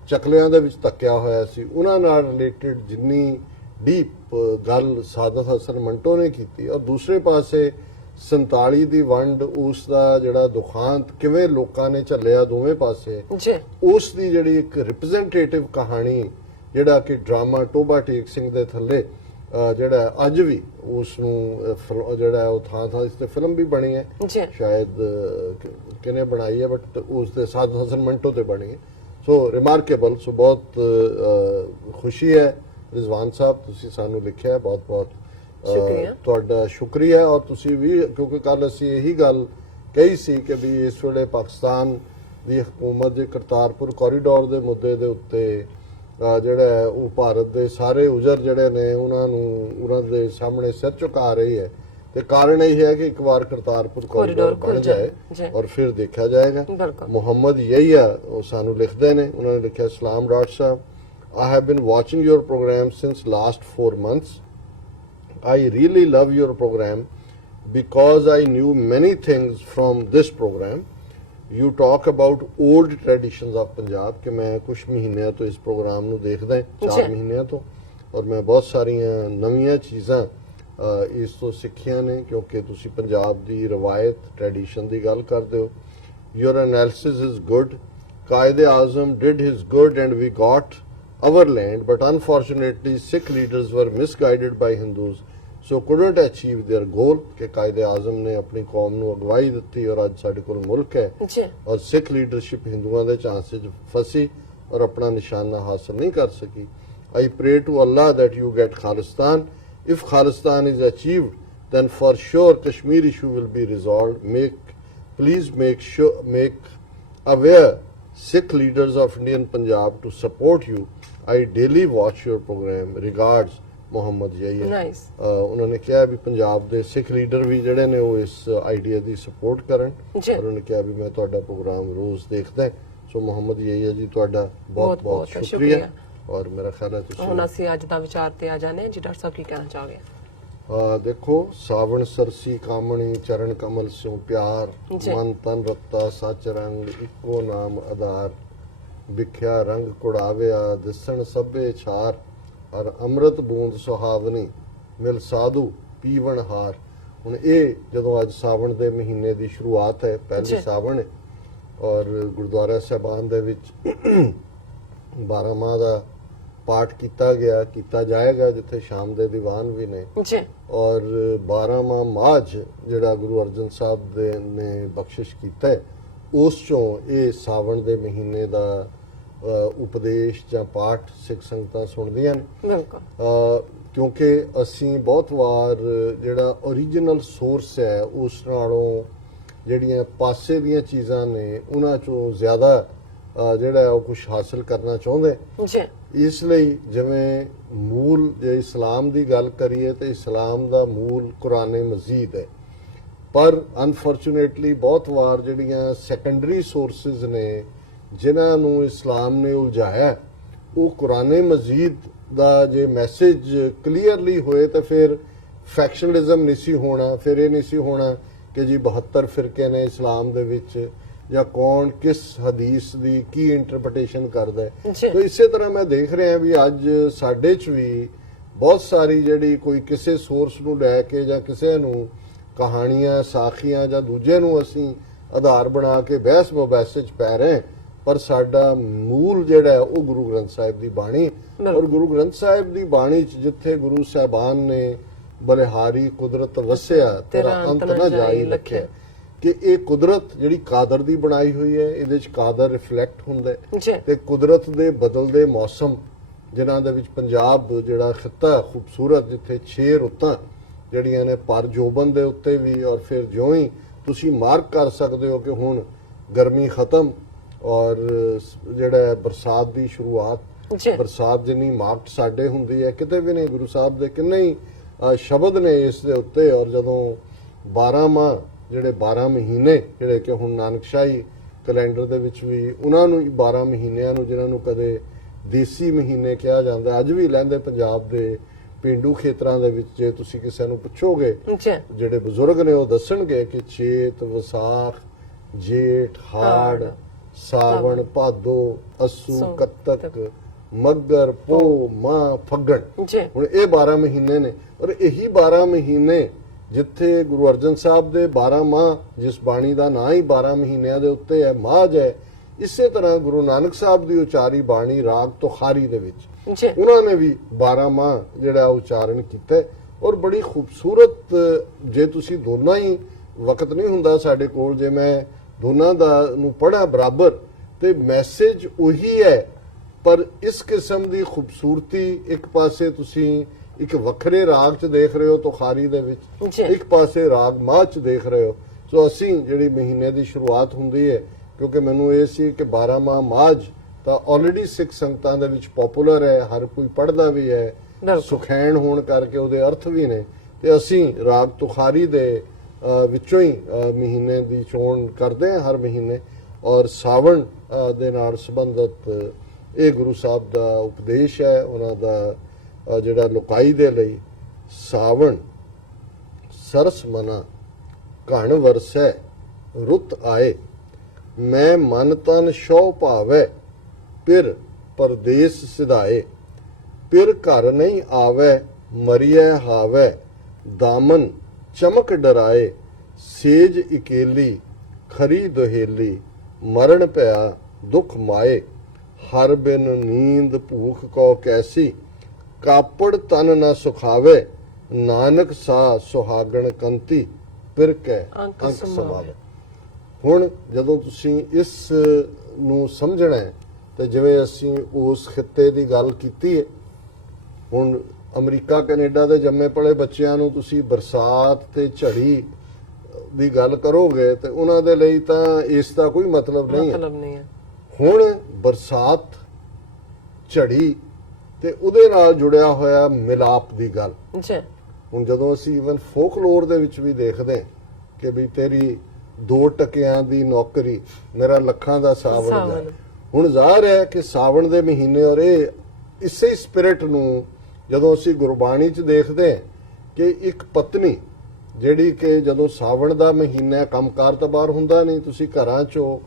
ਚੱਕਲਿਆਂ ਦੇ ਵਿੱਚ ਧੱਕਿਆ ਹੋਇਆ ਸੀ, ਉਹਨਾਂ ਨਾਲ ਰਿਲੇਟਡ ਜਿੰਨੀ ਡੀਪ ਗੱਲ ਸਾਦਤ ਹਸਨ ਮੰਟੋ ਨੇ ਕੀਤੀ ਔਰ ਦੂਸਰੇ ਪਾਸੇ 47 ਦੀ ਵੰਡ ਉਸ ਦਾ ਜਿਹੜਾ ਦੁਖਾਂਤ ਕਿਵੇਂ ਲੋਕਾਂ ਨੇ ਝੱਲਿਆ ਦੋਵੇਂ ਪਾਸੇ, ਉਸ ਦੀ ਜਿਹੜੀ ਇੱਕ ਰਿਪਰੈਜ਼ੈਂਟੇਟਿਵ ਕਹਾਣੀ ਜਿਹੜਾ ਕਿ ਡਰਾਮਾ ਟੋਬਾ ਟੇਕ ਸਿੰਘ ਦੇ ਥੱਲੇ ਜਿਹੜਾ ਅੱਜ ਵੀ ਉਸ ਨੂੰ ਜਿਹੜਾ ਉਹ ਥਾਂ ਇਸ ਤੇ ਫਿਲਮ ਵੀ ਬਣੀ ਹੈ, ਸ਼ਾਇਦ ਕਿਨੇ ਬਣਾਈ ਹੈ ਬਟ ਉਸ ਦੇ ਸਾਦਤ ਹਸਨ ਮੰਟੋ ਤੇ ਬਣੀ ਹੈ। ਸੋ ਰਿਮਾਰਕੇਬਲ। ਸੋ ਬਹੁਤ ਖੁਸ਼ੀ ਹੈ ਰਿਜ਼ਵਾਨ ਸਾਹਿਬ, ਤੁਸੀਂ ਸਾਨੂੰ ਲਿਖਿਆ, ਬਹੁਤ ਬਹੁਤ ਤੁਹਾਡਾ ਸ਼ੁਕਰੀਆ। ਔਰ ਤੁਸੀਂ ਵੀ, ਕਿਉਂਕਿ ਕੱਲ ਅਸੀਂ ਇਹੀ ਗੱਲ ਕਹੀ ਸੀ ਕਿ ਵੀ ਇਸ ਵੇਲੇ ਪਾਕਿਸਤਾਨ ਦੀ ਹਕੂਮਤ ਦੇ ਕਰਤਾਰਪੁਰ ਕੋਰੀਡੋਰ ਦੇ ਮੁੱਦੇ ਦੇ ਉੱਤੇ ਜਿਹੜਾ ਉਹ ਭਾਰਤ ਦੇ ਸਾਰੇ ਉਜ਼ਰ ਜਿਹੜੇ ਨੇ ਉਹਨਾਂ ਦੇ ਸਾਹਮਣੇ ਸਿਰ ਝੁਕਾ ਰਹੀ ਹੈ ਤੇ ਕਾਰਨ ਇਹ ਹੈ ਕਿ ਇੱਕ ਵਾਰ ਕਰਤਾਰਪੁਰ ਕੋਰੀਡੋਰ ਬਣ ਜਾਏ ਔਰ ਫਿਰ ਦੇਖਿਆ ਜਾਏਗਾ। ਮੁਹੰਮਦ ਯਹੀਆ ਉਹ ਸਾਨੂੰ ਲਿਖਦੇ ਨੇ, ਉਹਨਾਂ ਨੇ ਲਿਖਿਆ, ਸਲਾਮ doctor Sahib, I have been watching your program since last 4 months. I really love your program because I knew many things from this program. You talk about old traditions of Punjab कि मैं कुछ महीनों तो इस programme ਨੂੰ ਦੇਖਦਾ ਹਾਂ 4 ਮਹੀਨਿਆਂ ਤੋਂ ਔਰ ਮੈਂ ਬਹੁਤ ਸਾਰੀਆਂ ਨਵੀਆਂ ਚੀਜ਼ਾਂ ਇਸ ਤੋਂ ਸਿੱਖੀਆਂ ਨੇ ਕਿਉਂਕਿ ਤੁਸੀਂ ਪੰਜਾਬ ਦੀ ਰਵਾਇਤ ਟ੍ਰੈਡੀਸ਼ਨ ਦੀ ਗੱਲ ਕਰਦੇ ਹੋ। Your analysis is good. Quaid-e-Azam did his good and we got our land, but unfortunately Sikh leaders were misguided by Hindus, so couldn't achieve their goal कि Quaid-e-Azam ने अपनी कौम ਨੂੰ ਅਗਵਾਈ ਦਿੱਤੀ ਔਰ ਅੱਜ ਸਾਡੇ ਕੋਲ ਮੁਲਕ ਹੈ ਔਰ ਸਿੱਖ ਲੀਡਰਸ਼ਿਪ ਹਿੰਦੂਆਂ ਦੇ ਚਾਂਸੇ 'ਚ ਫਸੀ ਔਰ ਆਪਣਾ ਨਿਸ਼ਾਨਾ ਹਾਸਲ ਨਹੀਂ ਕਰ ਸਕੀ। I pray to Allah that you get Khalistan. If Khalistan is achieved, then for sure Kashmir issue will be resolved. Please make aware Sikh leaders of Indian Punjab to support you. I daily watch your program. Regards, Muhammad Yahya. Nice. ਉਹਨਾਂ ਨੇ ਕਿਹਾ ਵੀ ਪੰਜਾਬ ਦੇ ਸਿੱਖ leader ਵੀ ਜਿਹੜੇ ਨੇ ਉਹ ਇਸ idea ਦੀ support ਕਰਨ ਔਰ ਉਹਨਾਂ ਨੇ ਕਿਹਾ ਵੀ ਮੈਂ ਤੁਹਾਡਾ ਪ੍ਰੋਗਰਾਮ ਰੋਜ਼ ਦੇਖਦਾ। ਸੋ ਮੁਹੰਮਦ ਯਹੀਆ ਜੀ ਤੁਹਾਡਾ ਬਹੁਤ ਬਹੁਤ ਸ਼ੁਕਰੀਆ ਔਰ ਮੇਰਾ ਖਿਆਲ ਹੈ ਤੁਸੀਂ ਹੁਣ ਅਸੀਂ ਅੱਜ ਦਾ ਵਿਚਾਰ ਤੇ ਆ ਜਾਣੇ ਜੀ। ਡਾਕਟਰ ਸਾਹਿਬ ਕੀ ਕਹਿਣਾ ਚਾਹੋਗੇ? देखो, सावन सरसी कामणी चरण कमल स्यों प्यार, मन तन रत्ता सच रंग इको नाम आधार, बिख्या रंग कुड़ाविया दिसण सभे छार, और अमृत बूंद सुहावनी मिल साधु पीवण हार। ਹੁਣ ਇਹ ਜਦੋਂ ਅੱਜ ਸਾਵਣ ਦੇ ਮਹੀਨੇ ਦੀ ਸ਼ੁਰੂਆਤ ਹੈ, ਪਹਿਲੀ ਸਾਵਣ ਹੈ ਔਰ ਗੁਰਦੁਆਰਾ ਸਾਹਿਬਾਨ ਦੇ ਵਿੱਚ 12 ਮਾਹ ਦਾ ਪਾਠ ਕੀਤਾ ਜਾਏਗਾ ਜਿੱਥੇ ਸ਼ਾਮ ਦੇ ਦੀਵਾਨ ਵੀ ਨੇ ਔਰ 12ਵਾਂ ਮਾਝ ਜਿਹੜਾ ਗੁਰੂ ਅਰਜਨ ਸਾਹਿਬ ਦੇ ਨੇ ਬਖਸ਼ਿਸ਼ ਕੀਤਾ ਹੈ ਉਸ ਚੋਂ ਇਹ ਸਾਵਣ ਦੇ ਮਹੀਨੇ ਦਾ ਉਪਦੇਸ਼ ਜਾਂ ਪਾਠ ਸਿੱਖ ਸੰਗਤਾਂ ਸੁਣਦੀਆਂ ਨੇ। ਕਿਉਂਕਿ ਅਸੀਂ ਬਹੁਤ ਵਾਰ ਜਿਹੜਾ ਓਰੀਜਨਲ ਸੋਰਸ ਹੈ ਉਸ ਨਾਲੋਂ ਜਿਹੜੀਆਂ ਪਾਸੇ ਦੀਆਂ ਚੀਜ਼ਾਂ ਨੇ ਉਹਨਾਂ ਚੋਂ ਜ਼ਿਆਦਾ ਜਿਹੜਾ ਉਹ ਕੁਝ ਹਾਸਲ ਕਰਨਾ ਚਾਹੁੰਦੇ। ਇਸ ਲਈ ਜਿਵੇਂ ਮੂਲ ਜੇ ਇਸਲਾਮ ਦੀ ਗੱਲ ਕਰੀਏ ਤਾਂ ਇਸਲਾਮ ਦਾ ਮੂਲ ਕੁਰਾਨ ਮਜੀਦ ਹੈ, ਪਰ ਅਨਫੋਰਚੂਨੇਟਲੀ ਬਹੁਤ ਵਾਰ ਜਿਹੜੀਆਂ ਸੈਕੰਡਰੀ ਸੋਰਸਸ ਨੇ ਜਿਨ੍ਹਾਂ ਨੂੰ ਇਸਲਾਮ ਨੇ ਉਲਝਾਇਆ ਉਹ ਕੁਰਾਨ ਮਜੀਦ ਦਾ ਜੇ ਮੈਸੇਜ ਕਲੀਅਰਲੀ ਹੋਏ ਤਾਂ ਫਿਰ ਫੈਕਸ਼ਨਲਿਜ਼ਮ ਨਹੀਂ ਸੀ ਹੋਣਾ, ਫਿਰ ਇਹ ਨਹੀਂ ਸੀ ਹੋਣਾ ਕਿ ਜੀ 72 ਫਿਰਕੇ ਨੇ ਇਸਲਾਮ ਦੇ ਵਿੱਚ ਜਾਂ ਕੌਣ ਕਿਸ ਹਦੀਸ ਦੀ ਕੀ ਇੰਟਰਪ੍ਰੀਟੇਸ਼ਨ ਕਰਦਾ ਹੈ। ਤਾਂ ਇਸੇ ਤਰ੍ਹਾਂ ਮੈਂ ਦੇਖ ਰਿਹਾ ਵੀ ਅੱਜ ਸਾਡੇ 'ਚ ਵੀ ਬਹੁਤ ਸਾਰੀ ਜਿਹੜੀ ਕੋਈ ਕਿਸੇ ਸੋਰਸ ਨੂੰ ਲੈ ਕੇ ਜਾਂ ਕਿਸੇ ਨੂੰ ਕਹਾਣੀਆਂ ਸਾਖੀਆਂ ਜਾਂ ਦੂਜੇ ਨੂੰ ਅਸੀਂ ਆਧਾਰ ਬਣਾ ਕੇ ਬਹਿਸ ਮੁਬਾਹਿਸੇ 'ਚ ਪੈ ਰਹੇ, ਪਰ ਸਾਡਾ ਮੂਲ ਜਿਹੜਾ ਉਹ ਗੁਰੂ ਗ੍ਰੰਥ ਸਾਹਿਬ ਦੀ ਬਾਣੀ ਔਰ ਗੁਰੂ ਗ੍ਰੰਥ ਸਾਹਿਬ ਦੀ ਬਾਣੀ 'ਚ ਜਿੱਥੇ ਗੁਰੂ ਸਾਹਿਬਾਨ ਨੇ ਬਲਿਹਾਰੀ ਕੁਦਰਤ ਵਸਿਆ ਤੇਰਾ ਅੰਤ ਨਾ ਜਾਈ ਲਖਿਆ ਕਿ ਇਹ ਕੁਦਰਤ ਜਿਹੜੀ ਕਾਦਰ ਦੀ ਬਣਾਈ ਹੋਈ ਹੈ, ਇਹਦੇ 'ਚ ਕਾਦਰ ਰਿਫਲੈਕਟ ਹੁੰਦਾ ਤੇ ਕੁਦਰਤ ਦੇ ਬਦਲਦੇ ਮੌਸਮ ਜਿਨ੍ਹਾਂ ਦੇ ਵਿੱਚ ਪੰਜਾਬ ਜਿਹੜਾ ਖਿੱਤਾ ਖੂਬਸੂਰਤ ਜਿੱਥੇ 6 ਰੁੱਤਾਂ ਜਿਹੜੀਆਂ ਨੇ ਪਰ ਜੋਬਨ ਦੇ ਉੱਤੇ ਵੀ ਔਰ ਫਿਰ ਜਿਉਂ ਹੀ ਤੁਸੀਂ ਮਾਰਕ ਕਰ ਸਕਦੇ ਹੋ ਕਿ ਹੁਣ ਗਰਮੀ ਖਤਮ ਔਰ ਜਿਹੜਾ ਬਰਸਾਤ ਦੀ ਸ਼ੁਰੂਆਤ, ਬਰਸਾਤ ਜਿੰਨੀ ਮਾਰਕਟ ਸਾਡੇ ਹੁੰਦੀ ਹੈ ਕਿਤੇ ਵੀ ਨਹੀਂ। ਗੁਰੂ ਸਾਹਿਬ ਦੇ ਕਿੰਨੇ ਹੀ ਸ਼ਬਦ ਨੇ ਇਸ ਦੇ ਉੱਤੇ ਔਰ ਜਦੋਂ 12 ਮਾਹ ਜਿਹੜੇ 12 ਮਹੀਨੇ ਜਿਹੜੇ ਕਿ ਹੁਣ ਨਾਨਕਸ਼ਾਹੀ ਕੈਲੰਡਰ ਦੇ ਵਿੱਚ ਵੀ ਉਹਨਾਂ ਨੂੰ 12 ਮਹੀਨਿਆਂ ਨੂੰ ਜਿਨ੍ਹਾਂ ਨੂੰ ਕਦੇ ਦੇਸੀ ਮਹੀਨੇ ਕਿਹਾ ਜਾਂਦਾ ਅੱਜ ਵੀ ਲੈਂਦੇ ਪੰਜਾਬ ਦੇ ਪਿੰਡੂ ਖੇਤਰਾਂ ਦੇ ਵਿੱਚ ਜੇ ਤੁਸੀਂ ਕਿਸੇ ਨੂੰ ਪੁੱਛੋਗੇ ਜਿਹੜੇ ਬਜ਼ੁਰਗ ਨੇ ਉਹ ਦੱਸਣਗੇ ਕਿ ਚੇਤ, ਵਿਸਾਖ, ਜੇਠ, ਹਾੜ, ਸਾਵਣ, ਭਾਦੋ, ਅੱਸੂ, ਕੱਤਕ, ਮੱਘਰ, ਪੋਹ, ਮਾਹ, ਫੱਗਣ। ਹੁਣ ਇਹ 12 ਮਹੀਨੇ ਨੇ ਔਰ ਇਹੀ 12 ਮਹੀਨੇ ਜਿੱਥੇ ਗੁਰੂ ਅਰਜਨ ਸਾਹਿਬ ਦੇ 12 ਮਾਹ ਜਿਸ ਬਾਣੀ ਦਾ ਨਾਂ ਹੀ 12 ਮਹੀਨਿਆਂ ਦੇ ਉੱਤੇ ਹੈ ਮਾਝ ਹੈ, ਇਸੇ ਤਰ੍ਹਾਂ ਗੁਰੂ ਨਾਨਕ ਸਾਹਿਬ ਦੀ ਉਚਾਰੀ ਬਾਣੀ ਰਾਗ ਤੁਖਾਰੀ ਦੇ ਵਿੱਚ ਉਹਨਾਂ ਨੇ ਵੀ 12 ਮਾਹ ਜਿਹੜਾ ਉਚਾਰਨ ਕੀਤਾ ਔਰ ਬੜੀ ਖੂਬਸੂਰਤ ਜੇ ਤੁਸੀਂ ਦੋਨਾਂ ਹੀ ਵਕਤ ਨਹੀਂ ਹੁੰਦਾ ਸਾਡੇ ਕੋਲ ਜੇ ਮੈਂ ਦੋਨਾਂ ਦਾ ਨੂੰ ਪੜ੍ਹਾਂ ਬਰਾਬਰ ਤੇ ਮੈਸੇਜ ਉਹੀ ਹੈ ਪਰ ਇਸ ਕਿਸਮ ਦੀ ਖੂਬਸੂਰਤੀ ਇੱਕ ਪਾਸੇ ਤੁਸੀਂ ਇੱਕ ਵੱਖਰੇ ਰਾਗ 'ਚ ਦੇਖ ਰਹੇ ਹੋ ਤੁਖਾਰੀ ਦੇ ਵਿੱਚ, ਇੱਕ ਪਾਸੇ ਰਾਗ ਮਾਝ 'ਚ ਦੇਖ ਰਹੇ ਹੋ। ਸੋ ਅਸੀਂ ਜਿਹੜੀ ਮਹੀਨੇ ਦੀ ਸ਼ੁਰੂਆਤ ਹੁੰਦੀ ਹੈ ਕਿਉਂਕਿ ਮੈਨੂੰ ਇਹ ਸੀ ਕਿ 12 ਮਾਹ ਮਾਝ ਤਾਂ ਆਲਰੇਡੀ ਸਿੱਖ ਸੰਗਤਾਂ ਦੇ ਵਿੱਚ ਪਪੂਲਰ ਹੈ, ਹਰ ਕੋਈ ਪੜ੍ਹਦਾ ਵੀ ਹੈ, ਸੁਖੈਣ ਹੋਣ ਕਰਕੇ ਉਹਦੇ ਅਰਥ ਵੀ ਨੇ, ਤੇ ਅਸੀਂ ਰਾਗ ਤੁਖਾਰੀ ਦੇ ਵਿੱਚੋਂ ਹੀ ਮਹੀਨੇ ਦੀ ਚੋਣ ਕਰਦੇ ਹਾਂ ਹਰ ਮਹੀਨੇ। ਔਰ ਸਾਵਣ ਦੇ ਨਾਲ ਸੰਬੰਧਿਤ ਇਹ ਗੁਰੂ ਸਾਹਿਬ ਦਾ ਉਪਦੇਸ਼ ਹੈ, ਉਹਨਾਂ ਦਾ ਜਿਹੜਾ ਲੋਕਾਈ ਦੇ ਲਈ। ਸਾਵਣ ਸਰਸ ਮਨਾ ਘਣ ਵਰਸੈ ਰੁੱਤ ਆਏ, ਮੈਂ ਮਨ ਤਨ ਸ਼ੌ ਭਾਵੈ ਫਿਰ ਪਰਦੇਸ ਸਿਧਾਏ। ਫਿਰ ਘਰ ਨਹੀਂ ਆਵੈ ਮਰੀਐ ਹਾਵੈ, ਦਾਮਨ ਚਮਕ ਡਰਾਏ। ਸੇਜ ਇਕੇਲੀ ਖਰੀ ਦੁਹੇਲੀ, ਮਰਨ ਪਿਆ ਦੁਖ ਮਾਏ। ਹਰ ਬਿਨ ਨੀਂਦ ਭੂਖ ਕੋ ਕੈਸੀ, ਕਾਪੜ ਤਨ ਨਾ ਸੁਖਾਵੇ। ਨਾਨਕ ਸਾ ਸੁਹਾਗਣ ਕੰਤੀ, ਫਿਰ ਕੈ ਅੰਕ ਸਮਾਵੇ। ਹੁਣ ਜਦੋਂ ਤੁਸੀਂ ਇਸ ਨੂੰ ਸਮਝਣਾ ਹੈ ਤੇ ਜਿਵੇਂ ਅਸੀਂ ਉਸ ਖਿੱਤੇ ਦੀ ਗੱਲ ਕੀਤੀ ਹੈ, ਹੁਣ ਅਮਰੀਕਾ ਕੈਨੇਡਾ ਦੇ ਜੰਮੇ ਪਲੇ ਬੱਚਿਆਂ ਨੂੰ ਤੁਸੀਂ ਬਰਸਾਤ ਤੇ ਝੜੀ ਦੀ ਗੱਲ ਕਰੋਗੇ ਤੇ ਉਹਨਾਂ ਦੇ ਲਈ ਤਾਂ ਇਸ ਦਾ ਕੋਈ ਮਤਲਬ ਨਹੀਂ ਹੈ। ਹੁਣ ਬਰਸਾਤ, ਝੜੀ ਤੇ ਉਹਦੇ ਨਾਲ ਜੁੜਿਆ ਹੋਇਆ ਮਿਲਾਪ ਦੀ ਗੱਲ। ਹੁਣ ਜਦੋਂ ਅਸੀਂ ਇਵਨ ਫੋਕਲੋਰ ਦੇ ਵਿੱਚ ਵੀ ਦੇਖਦੇ ਹਾਂ ਕਿ ਵੀ ਤੇਰੀ 2 ਟਕਿਆਂ ਦੀ ਨੌਕਰੀ, ਮੇਰਾ ਲੱਖਾਂ ਦਾ ਸਾਵਣ ਦਾ। ਹੁਣ ਜ਼ਾਹਰ ਹੈ ਕਿ ਸਾਵਣ ਦੇ ਮਹੀਨੇ ਔਰ ਇਹ ਇਸੇ ਸਪਿਰਿਟ ਨੂੰ ਜਦੋਂ ਅਸੀਂ ਗੁਰਬਾਣੀ 'ਚ ਦੇਖਦੇ ਹਾਂ ਕਿ ਇੱਕ ਪਤਨੀ ਜਿਹੜੀ ਕਿ ਜਦੋਂ ਸਾਵਣ ਦਾ ਮਹੀਨਾ, ਕੰਮਕਾਰ ਤਾਂ ਬਾਹਰ ਹੁੰਦਾ ਨਹੀਂ, ਤੁਸੀਂ ਘਰਾਂ 'ਚੋਂ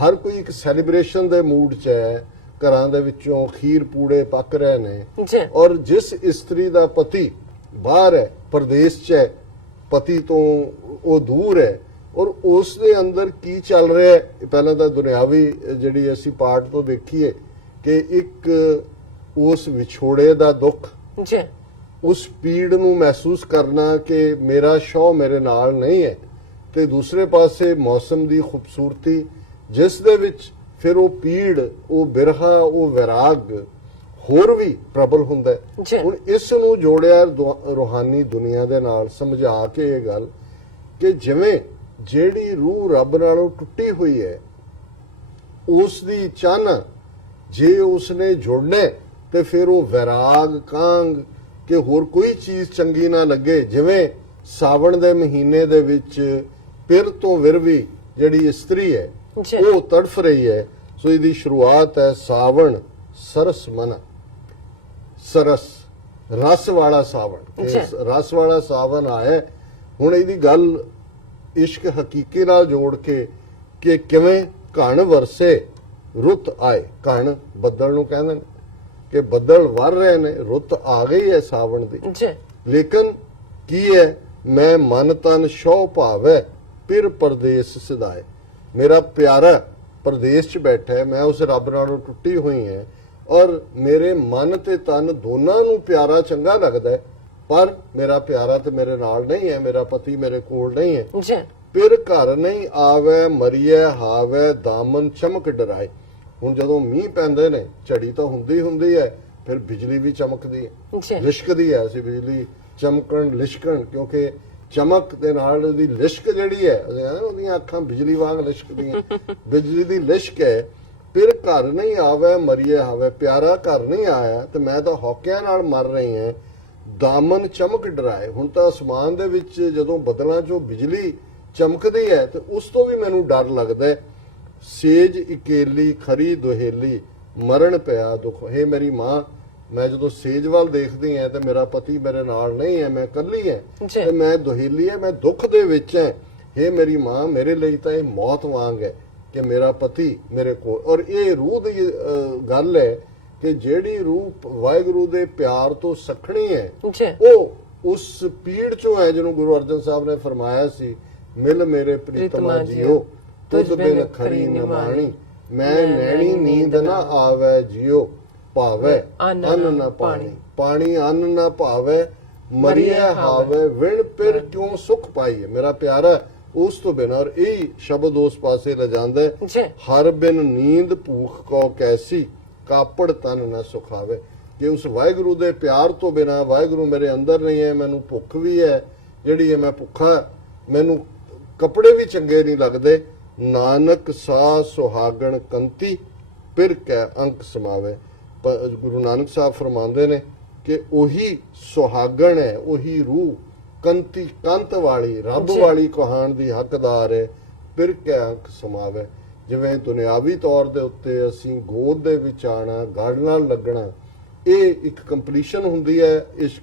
ਹਰ ਕੋਈ ਇੱਕ ਸੈਲੀਬ੍ਰੇਸ਼ਨ ਦੇ ਮੂਡ 'ਚ ਹੈ, ਘਰਾਂ ਦੇ ਵਿੱਚੋਂ ਖੀਰ ਪੂੜੇ ਪੱਕ ਰਹੇ ਨੇ। ਔਰ ਜਿਸ ਇਸਤਰੀ ਦਾ ਪਤੀ ਬਾਹਰ ਹੈ, ਪਰਦੇਸ 'ਚ ਹੈ, ਪਤੀ ਤੋਂ ਉਹ ਦੂਰ ਹੈ, ਔਰ ਉਸ ਦੇ ਅੰਦਰ ਕੀ ਚੱਲ ਰਿਹਾ ਹੈ। ਪਹਿਲਾਂ ਤਾਂ ਦੁਨਿਆਵੀ ਜਿਹੜੀ ਅਸੀਂ ਪਾਰਟ ਤੋਂ ਦੇਖੀਏ ਕਿ ਇੱਕ ਉਸ ਵਿਛੋੜੇ ਦਾ ਦੁੱਖ, ਉਸ ਪੀੜ ਨੂੰ ਮਹਿਸੂਸ ਕਰਨਾ ਕਿ ਮੇਰਾ ਸ਼ੌ ਮੇਰੇ ਨਾਲ ਨਹੀਂ ਹੈ, ਤੇ ਦੂਸਰੇ ਪਾਸੇ ਮੌਸਮ ਦੀ ਖੂਬਸੂਰਤੀ ਜਿਸ ਦੇ ਵਿੱਚ ਫਿਰ ਉਹ ਪੀੜ, ਉਹ ਬਿਰਹਾ, ਉਹ ਵਿਰਾਗ ਹੋਰ ਵੀ ਪ੍ਰਬਲ ਹੁੰਦਾ ਹੈ। ਹੁਣ ਇਸ ਨੂੰ ਜੋੜਿਆ ਰੂਹਾਨੀ ਦੁਨੀਆ ਦੇ ਨਾਲ, ਸਮਝਾ ਕੇ ਇਹ ਗੱਲ ਕਿ ਜਿਵੇਂ ਜਿਹੜੀ ਰੂਹ ਰੱਬ ਨਾਲੋਂ ਟੁੱਟੀ ਹੋਈ ਹੈ, ਉਸ ਦੀ ਚਾਹਨਾ ਜੇ ਉਸਨੇ ਜੁੜਨਾ ਤੇ ਫਿਰ ਉਹ ਵਿਰਾਗ, ਕਾਂਗ ਕਿ ਹੋਰ ਕੋਈ ਚੀਜ਼ ਚੰਗੀ ਨਾ ਲੱਗੇ। ਜਿਵੇਂ ਸਾਵਣ ਦੇ ਮਹੀਨੇ ਦੇ ਵਿੱਚ ਪਿਰ ਤੋਂ ਵਿਰਵੀ ਜਿਹੜੀ ਇਸਤਰੀ ਹੈ ਉਹ ਤੜਫ ਰਹੀ ਹੈ। ਸੋ ਇਹਦੀ ਸ਼ੁਰੂਆਤ ਹੈ ਸਾਵਣ ਸਰਸ ਮਨ, ਸਰਸ ਰਸ ਵਾਲਾ ਸਾਵਣ। ਰਸ ਵਾਲਾ ਸਾਵਣ ਆਇਆ। ਹੁਣ ਇਹਦੀ ਗੱਲ ਇਸ਼ਕ ਹਕੀਕੀ ਨਾਲ ਜੋੜ ਕੇ ਕਿ ਕਿਵੇਂ ਘਣ ਵਰਸੇ ਰੁੱਤ ਆਏ। ਘਣ ਬੱਦਲ ਨੂੰ ਕਹਿੰਦੇ ਨੇ ਕਿ ਬੱਦਲ ਵਰ ਰਹੇ ਨੇ, ਰੁੱਤ ਆ ਗਈ ਹੈ ਸਾਵਣ ਦੀ। ਲੇਕਿਨ ਕੀ ਹੈ, ਮੈਂ ਮਨ ਤਨ ਸ਼ੌ ਭਾਵੈ ਫਿਰ ਪਰਦੇਸ ਸਿਧਾਏ। ਮੇਰਾ ਪਿਆਰਾ ਪਰਦੇਸ 'ਚ ਬੈਠਾ ਹੈ, ਮੈਂ ਉਸ ਰੱਬ ਨਾਲੋਂ ਟੁੱਟੀ ਹੋਈ ਹੈ, ਔਰ ਮੇਰੇ ਮਨ ਤੇ ਤਨ ਦੋਨਾਂ ਨੂੰ ਪਿਆਰਾ ਚੰਗਾ ਲੱਗਦਾ ਹੈ, ਪਰ ਮੇਰਾ ਪਿਆਰਾ ਤੇ ਮੇਰੇ ਨਾਲ ਨਹੀਂ ਹੈ, ਮੇਰਾ ਪਤੀ ਮੇਰੇ ਕੋਲ ਨਹੀਂ ਹੈ। ਫਿਰ ਘਰ ਨਹੀਂ ਆਵੇ ਮਰੀਐ ਹਾਵੇ, ਦਾਮਨ ਚਮਕ ਡਰਾਏ। ਹੁਣ ਜਦੋਂ ਮੀਂਹ ਪੈਂਦੇ ਨੇ, ਝੜੀ ਤਾਂ ਹੁੰਦੀ ਹੈ, ਫਿਰ ਬਿਜਲੀ ਵੀ ਚਮਕਦੀ ਹੈ, ਲਿਸ਼ਕਦੀ ਹੈ। ਅਸੀਂ ਬਿਜਲੀ ਚਮਕਣ, ਲਿਸ਼ਕਣ, ਕਿਉਂਕਿ ਚਮਕ ਦੇ ਨਾਲ ਉਹਦੀ ਲਿਸ਼ਕ ਜਿਹੜੀ ਹੈ, ਉਹਦੀਆਂ ਅੱਖਾਂ ਬਿਜਲੀ ਵਾਂਗ ਲਿਸ਼ਕਦੀਆਂ, ਬਿਜਲੀ ਦੀ ਲਿਸ਼ਕ ਹੈ। ਫਿਰ ਘਰ ਨਹੀਂ ਆਵੇ ਮਰੀਏ ਹਾਵੇ, ਪਿਆਰਾ ਘਰ ਨਹੀਂ ਆਇਆ ਤੇ ਮੈਂ ਤਾਂ ਹੌਕਿਆਂ ਨਾਲ ਮਰ ਰਹੀ ਹਾਂ। ਦਾਮਨ ਚਮਕ ਡਰਾਏ। ਹੁਣ ਤਾਂ ਅਸਮਾਨ ਦੇ ਵਿੱਚ ਜਦੋਂ ਬੱਦਲਾਂ 'ਚੋਂ ਬਿਜਲੀ ਚਮਕਦੀ ਹੈ ਤੇ ਉਸ ਤੋਂ ਵੀ ਮੈਨੂੰ ਡਰ ਲੱਗਦਾ ਹੈ। ਸੇਜ ਇਕੇਲੀ ਖਰੀ ਦੁਹੇਲੀ, ਮਰਨ ਪਿਆ ਦੁੱਖ। ਹੇ ਮੇਰੀ ਮਾਂ, ਮੈਂ ਜਦੋਂ ਸੇਜ ਵੱਲ ਦੇਖਦੀ ਹਾਂ ਤੇ ਮੇਰਾ ਪਤੀ ਮੇਰੇ ਨਾਲ ਨਹੀਂ ਹੈ, ਮੈਂ ਇਕੱਲੀ ਹੈ ਤੇ ਮੈਂ ਦੁਹੇਲੀ ਹੈ, ਮੈਂ ਦੁੱਖ ਦੇ ਵਿੱਚ ਹਾਂ। ਹੇ ਮੇਰੀ ਮਾਂ, ਮੇਰੇ ਲਈ ਤਾਂ ਇਹ ਮੌਤ ਵਾਂਗ ਹੈ ਕਿ ਮੇਰਾ ਪਤੀ ਮੇਰੇ ਕੋਲ। ਔਰ ਇਹ ਰੂਹ ਦੀ ਗੱਲ ਹੈ ਕਿ ਜਿਹੜੀ ਰੂਹ ਵਾਹਿਗੁਰੂ ਦੇ ਪਿਆਰ ਤੋਂ ਸਖਣੀ ਹੈ, ਉਹ ਉਸ ਪੀੜ ਚੋਂ ਹੈ ਜਿਹਨੂੰ ਗੁਰੂ ਅਰਜਨ ਸਾਹਿਬ ਨੇ ਫਰਮਾਇਆ ਸੀ, ਮਿਲ ਮੇਰੇ ਪ੍ਰੀਤਮਾ ਜੀਓ ਤੁਧ ਬਿਨ ਖਰੀ ਨਿਮਾਣੀ, ਮੈਂ ਨੈਣੀ ਨੀਂਦ ਨਾ ਆਵੇ ਜੀਓ, ਭਾਵੇ ਅੰਨ ਨਾ ਪਾਣੀ। ਪਾਣੀ ਅੰਨ ਨਾ ਭਾਵੇ, ਮਰੀਏ ਹਾਵੇ, ਵਿਣ ਫਿਰ ਕਿਉਂ ਸੁਖ ਪਾਈਏ। ਮੇਰਾ ਪਿਆਰਾ ਉਸ ਤੋਂ ਬਿਨਾਂ, ਔਰ ਇਹ ਸ਼ਬਦ ਉਸ ਪਾਸੇ ਲੈ ਜਾਂਦਾ ਹੈ, ਹਰ ਬਿਨ ਨੀਂਦ ਭੂਖ ਕੋ ਕੈਸੀ, ਕਾਪੜ ਤਨ ਨਾ ਸੁਖਾਵੇ। ਕਿ ਉਸ ਵਾਹਿਗੁਰੂ ਦੇ ਪਿਆਰ ਤੋਂ ਬਿਨਾਂ, ਵਾਹਿਗੁਰੂ ਮੇਰੇ ਅੰਦਰ ਨਹੀਂ ਹੈ, ਮੈਨੂੰ ਭੁੱਖ ਵੀ ਹੈ ਜਿਹੜੀ ਹੈ, ਮੈਂ ਭੁੱਖਾ, ਮੈਨੂੰ ਕੱਪੜੇ ਵੀ ਚੰਗੇ ਨਹੀਂ ਲੱਗਦੇ। ਨਾਨਕ ਸਾ ਸੁਹਾਗਣ ਕੰਤੀ, ਫਿਰ ਕੈ ਅੰਕ ਸਮਾਵੇ। ਗੁਰੂ ਨਾਨਕ ਸਾਹਿਬ ਫਰਮਾਉਂਦੇ ਨੇ ਕਿ ਉਹੀ ਸੁਹਾਗਣ ਹੈ, ਉਹੀ ਰੂਹ ਕੰਤ ਵਾਲੀ ਰੱਬ ਜੀ। ਵਾਲੀ ਕਹਾਣ ਦੀ ਹੱਕਦਾਰ ਹੈ। ਫਿਰ ਕਿਆ ਅੰਕ ਸਮਾਵੇ, ਜਿਵੇਂ ਦੁਨਿਆਵੀ ਤੌਰ ਦੇ ਉੱਤੇ ਅਸੀਂ ਗੋਦ ਦੇ ਵਿੱਚ ਆਣਾ, ਗੜ ਨਾਲ ਲੱਗਣਾ, ਇਹ ਇੱਕ ਕੰਪਲੀਸ਼ਨ ਹੁੰਦੀ ਹੈ ਇਸ਼ਕ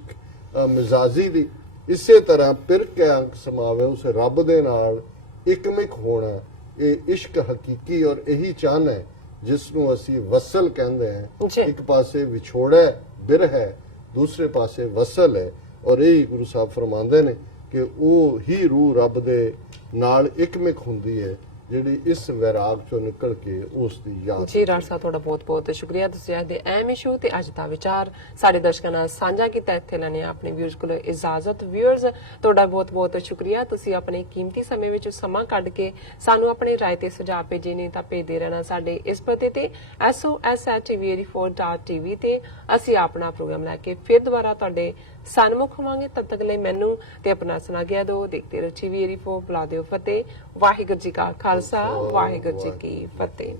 ਮਿਜ਼ਾਜੀ ਦੀ। ਇਸੇ ਤਰ੍ਹਾਂ ਫਿਰ ਕਿਆ ਅੰਕ ਸਮਾਵੇ, ਉਸ ਰੱਬ ਦੇ ਨਾਲ ਇਕਮਿਕ ਹੋਣਾ, ਇਹ ਇਸ਼ਕ ਹਕੀਕੀ ਔਰ ਇਹੀ ਚਾਹਨ ਹੈ ਜਿਸ ਨੂੰ ਅਸੀਂ ਵਸਲ ਕਹਿੰਦੇ ਹਾਂ। ਜੀ। ਇੱਕ ਪਾਸੇ ਵਿਛੋੜਾ ਹੈ, ਬਿਰਹ ਹੈ, ਦੂਸਰੇ ਪਾਸੇ ਵਸਲ ਹੈ। ਔਰ ਇਹ ਗੁਰੂ ਸਾਹਿਬ ਫਰਮਾਉਂਦੇ ਨੇ ਕਿ ਉਹ ਹੀ ਰੂਹ ਰੱਬ ਦੇ ਨਾਲ ਇਕਮਿਕ ਹੁੰਦੀ ਹੈ ਜਿਹੜੀ ਇਸ ਵੈਰਾਗ ਚੋਂ ਨਿਕਲ ਕੇ ਉਸ ਦੀ ਯਾਦ। ਜੀ ਰਾਜ ਸਾਹਿਬ, ਤੁਹਾਡਾ ਬਹੁਤ ਬਹੁਤ ਸ਼ੁਕਰੀਆ। ਤੁਸੀਂ ਅੱਜ ਦੇ ਅਹਿਮ ਇਸ਼ੂ ਤੇ ਅੱਜ ਦਾ ਵਿਚਾਰ ਸਾਡੇ ਦਰਸ਼ਕਾਂ ਨਾਲ ਸਾਂਝਾ ਕੀਤਾ। ਇੱਥੇ ਲੈਣੇ ਆਪਣੇ ਵਿਊਅਰਸ ਕੋਲ ਇਜਾਜ਼ਤ। ਵਿਊਅਰਸ, ਤੁਹਾਡਾ ਬਹੁਤ ਬਹੁਤ ਸ਼ੁਕਰੀਆ। ਤੁਸੀਂ ਆਪਣੇ ਕੀਮਤੀ ਸਮੇਂ ਵਿੱਚ ਸਮਾਂ ਕੱਢ ਕੇ ਸਾਨੂੰ ਆਪਣੇ ਰਾਏ ਤੇ ਸੁਝਾਅ ਭੇਜੇ ਨੇ ਤਾਂ ਭੇਜਦੇ ਰਹਿਣਾ ਸਾਡੇ ਇਸ ਪਤੇ ਤੇ sos@tveri4.tv ਤੇ ਅਸੀਂ ਆਪਣਾ ਪ੍ਰੋਗਰਾਮ ਲੈ ਕੇ ਫਿਰ ਦੁਬਾਰਾ ਤੁਹਾਡੇ ਸਨਮੁਖ ਹੋਵਾਂਗੇ। ਤਦ ਤੱਕ ਲਈ ਮੈਨੂੰ ਤੇ ਆਪਣਾ ਸੁਣਾ ਗਿਆ ਦੋ ਦੇਖਦੇ ਰਹੋ TVeri4। ਬੁਲਾ ਦਿਓ ਫਤਿਹ। ਵਾਹਿਗੁਰੂ ਜੀ ਕਾ ਖਾਲਸਾ, ਵਾਹਿਗੁਰੂ ਜੀ ਕੀ ਫਤਿਹ।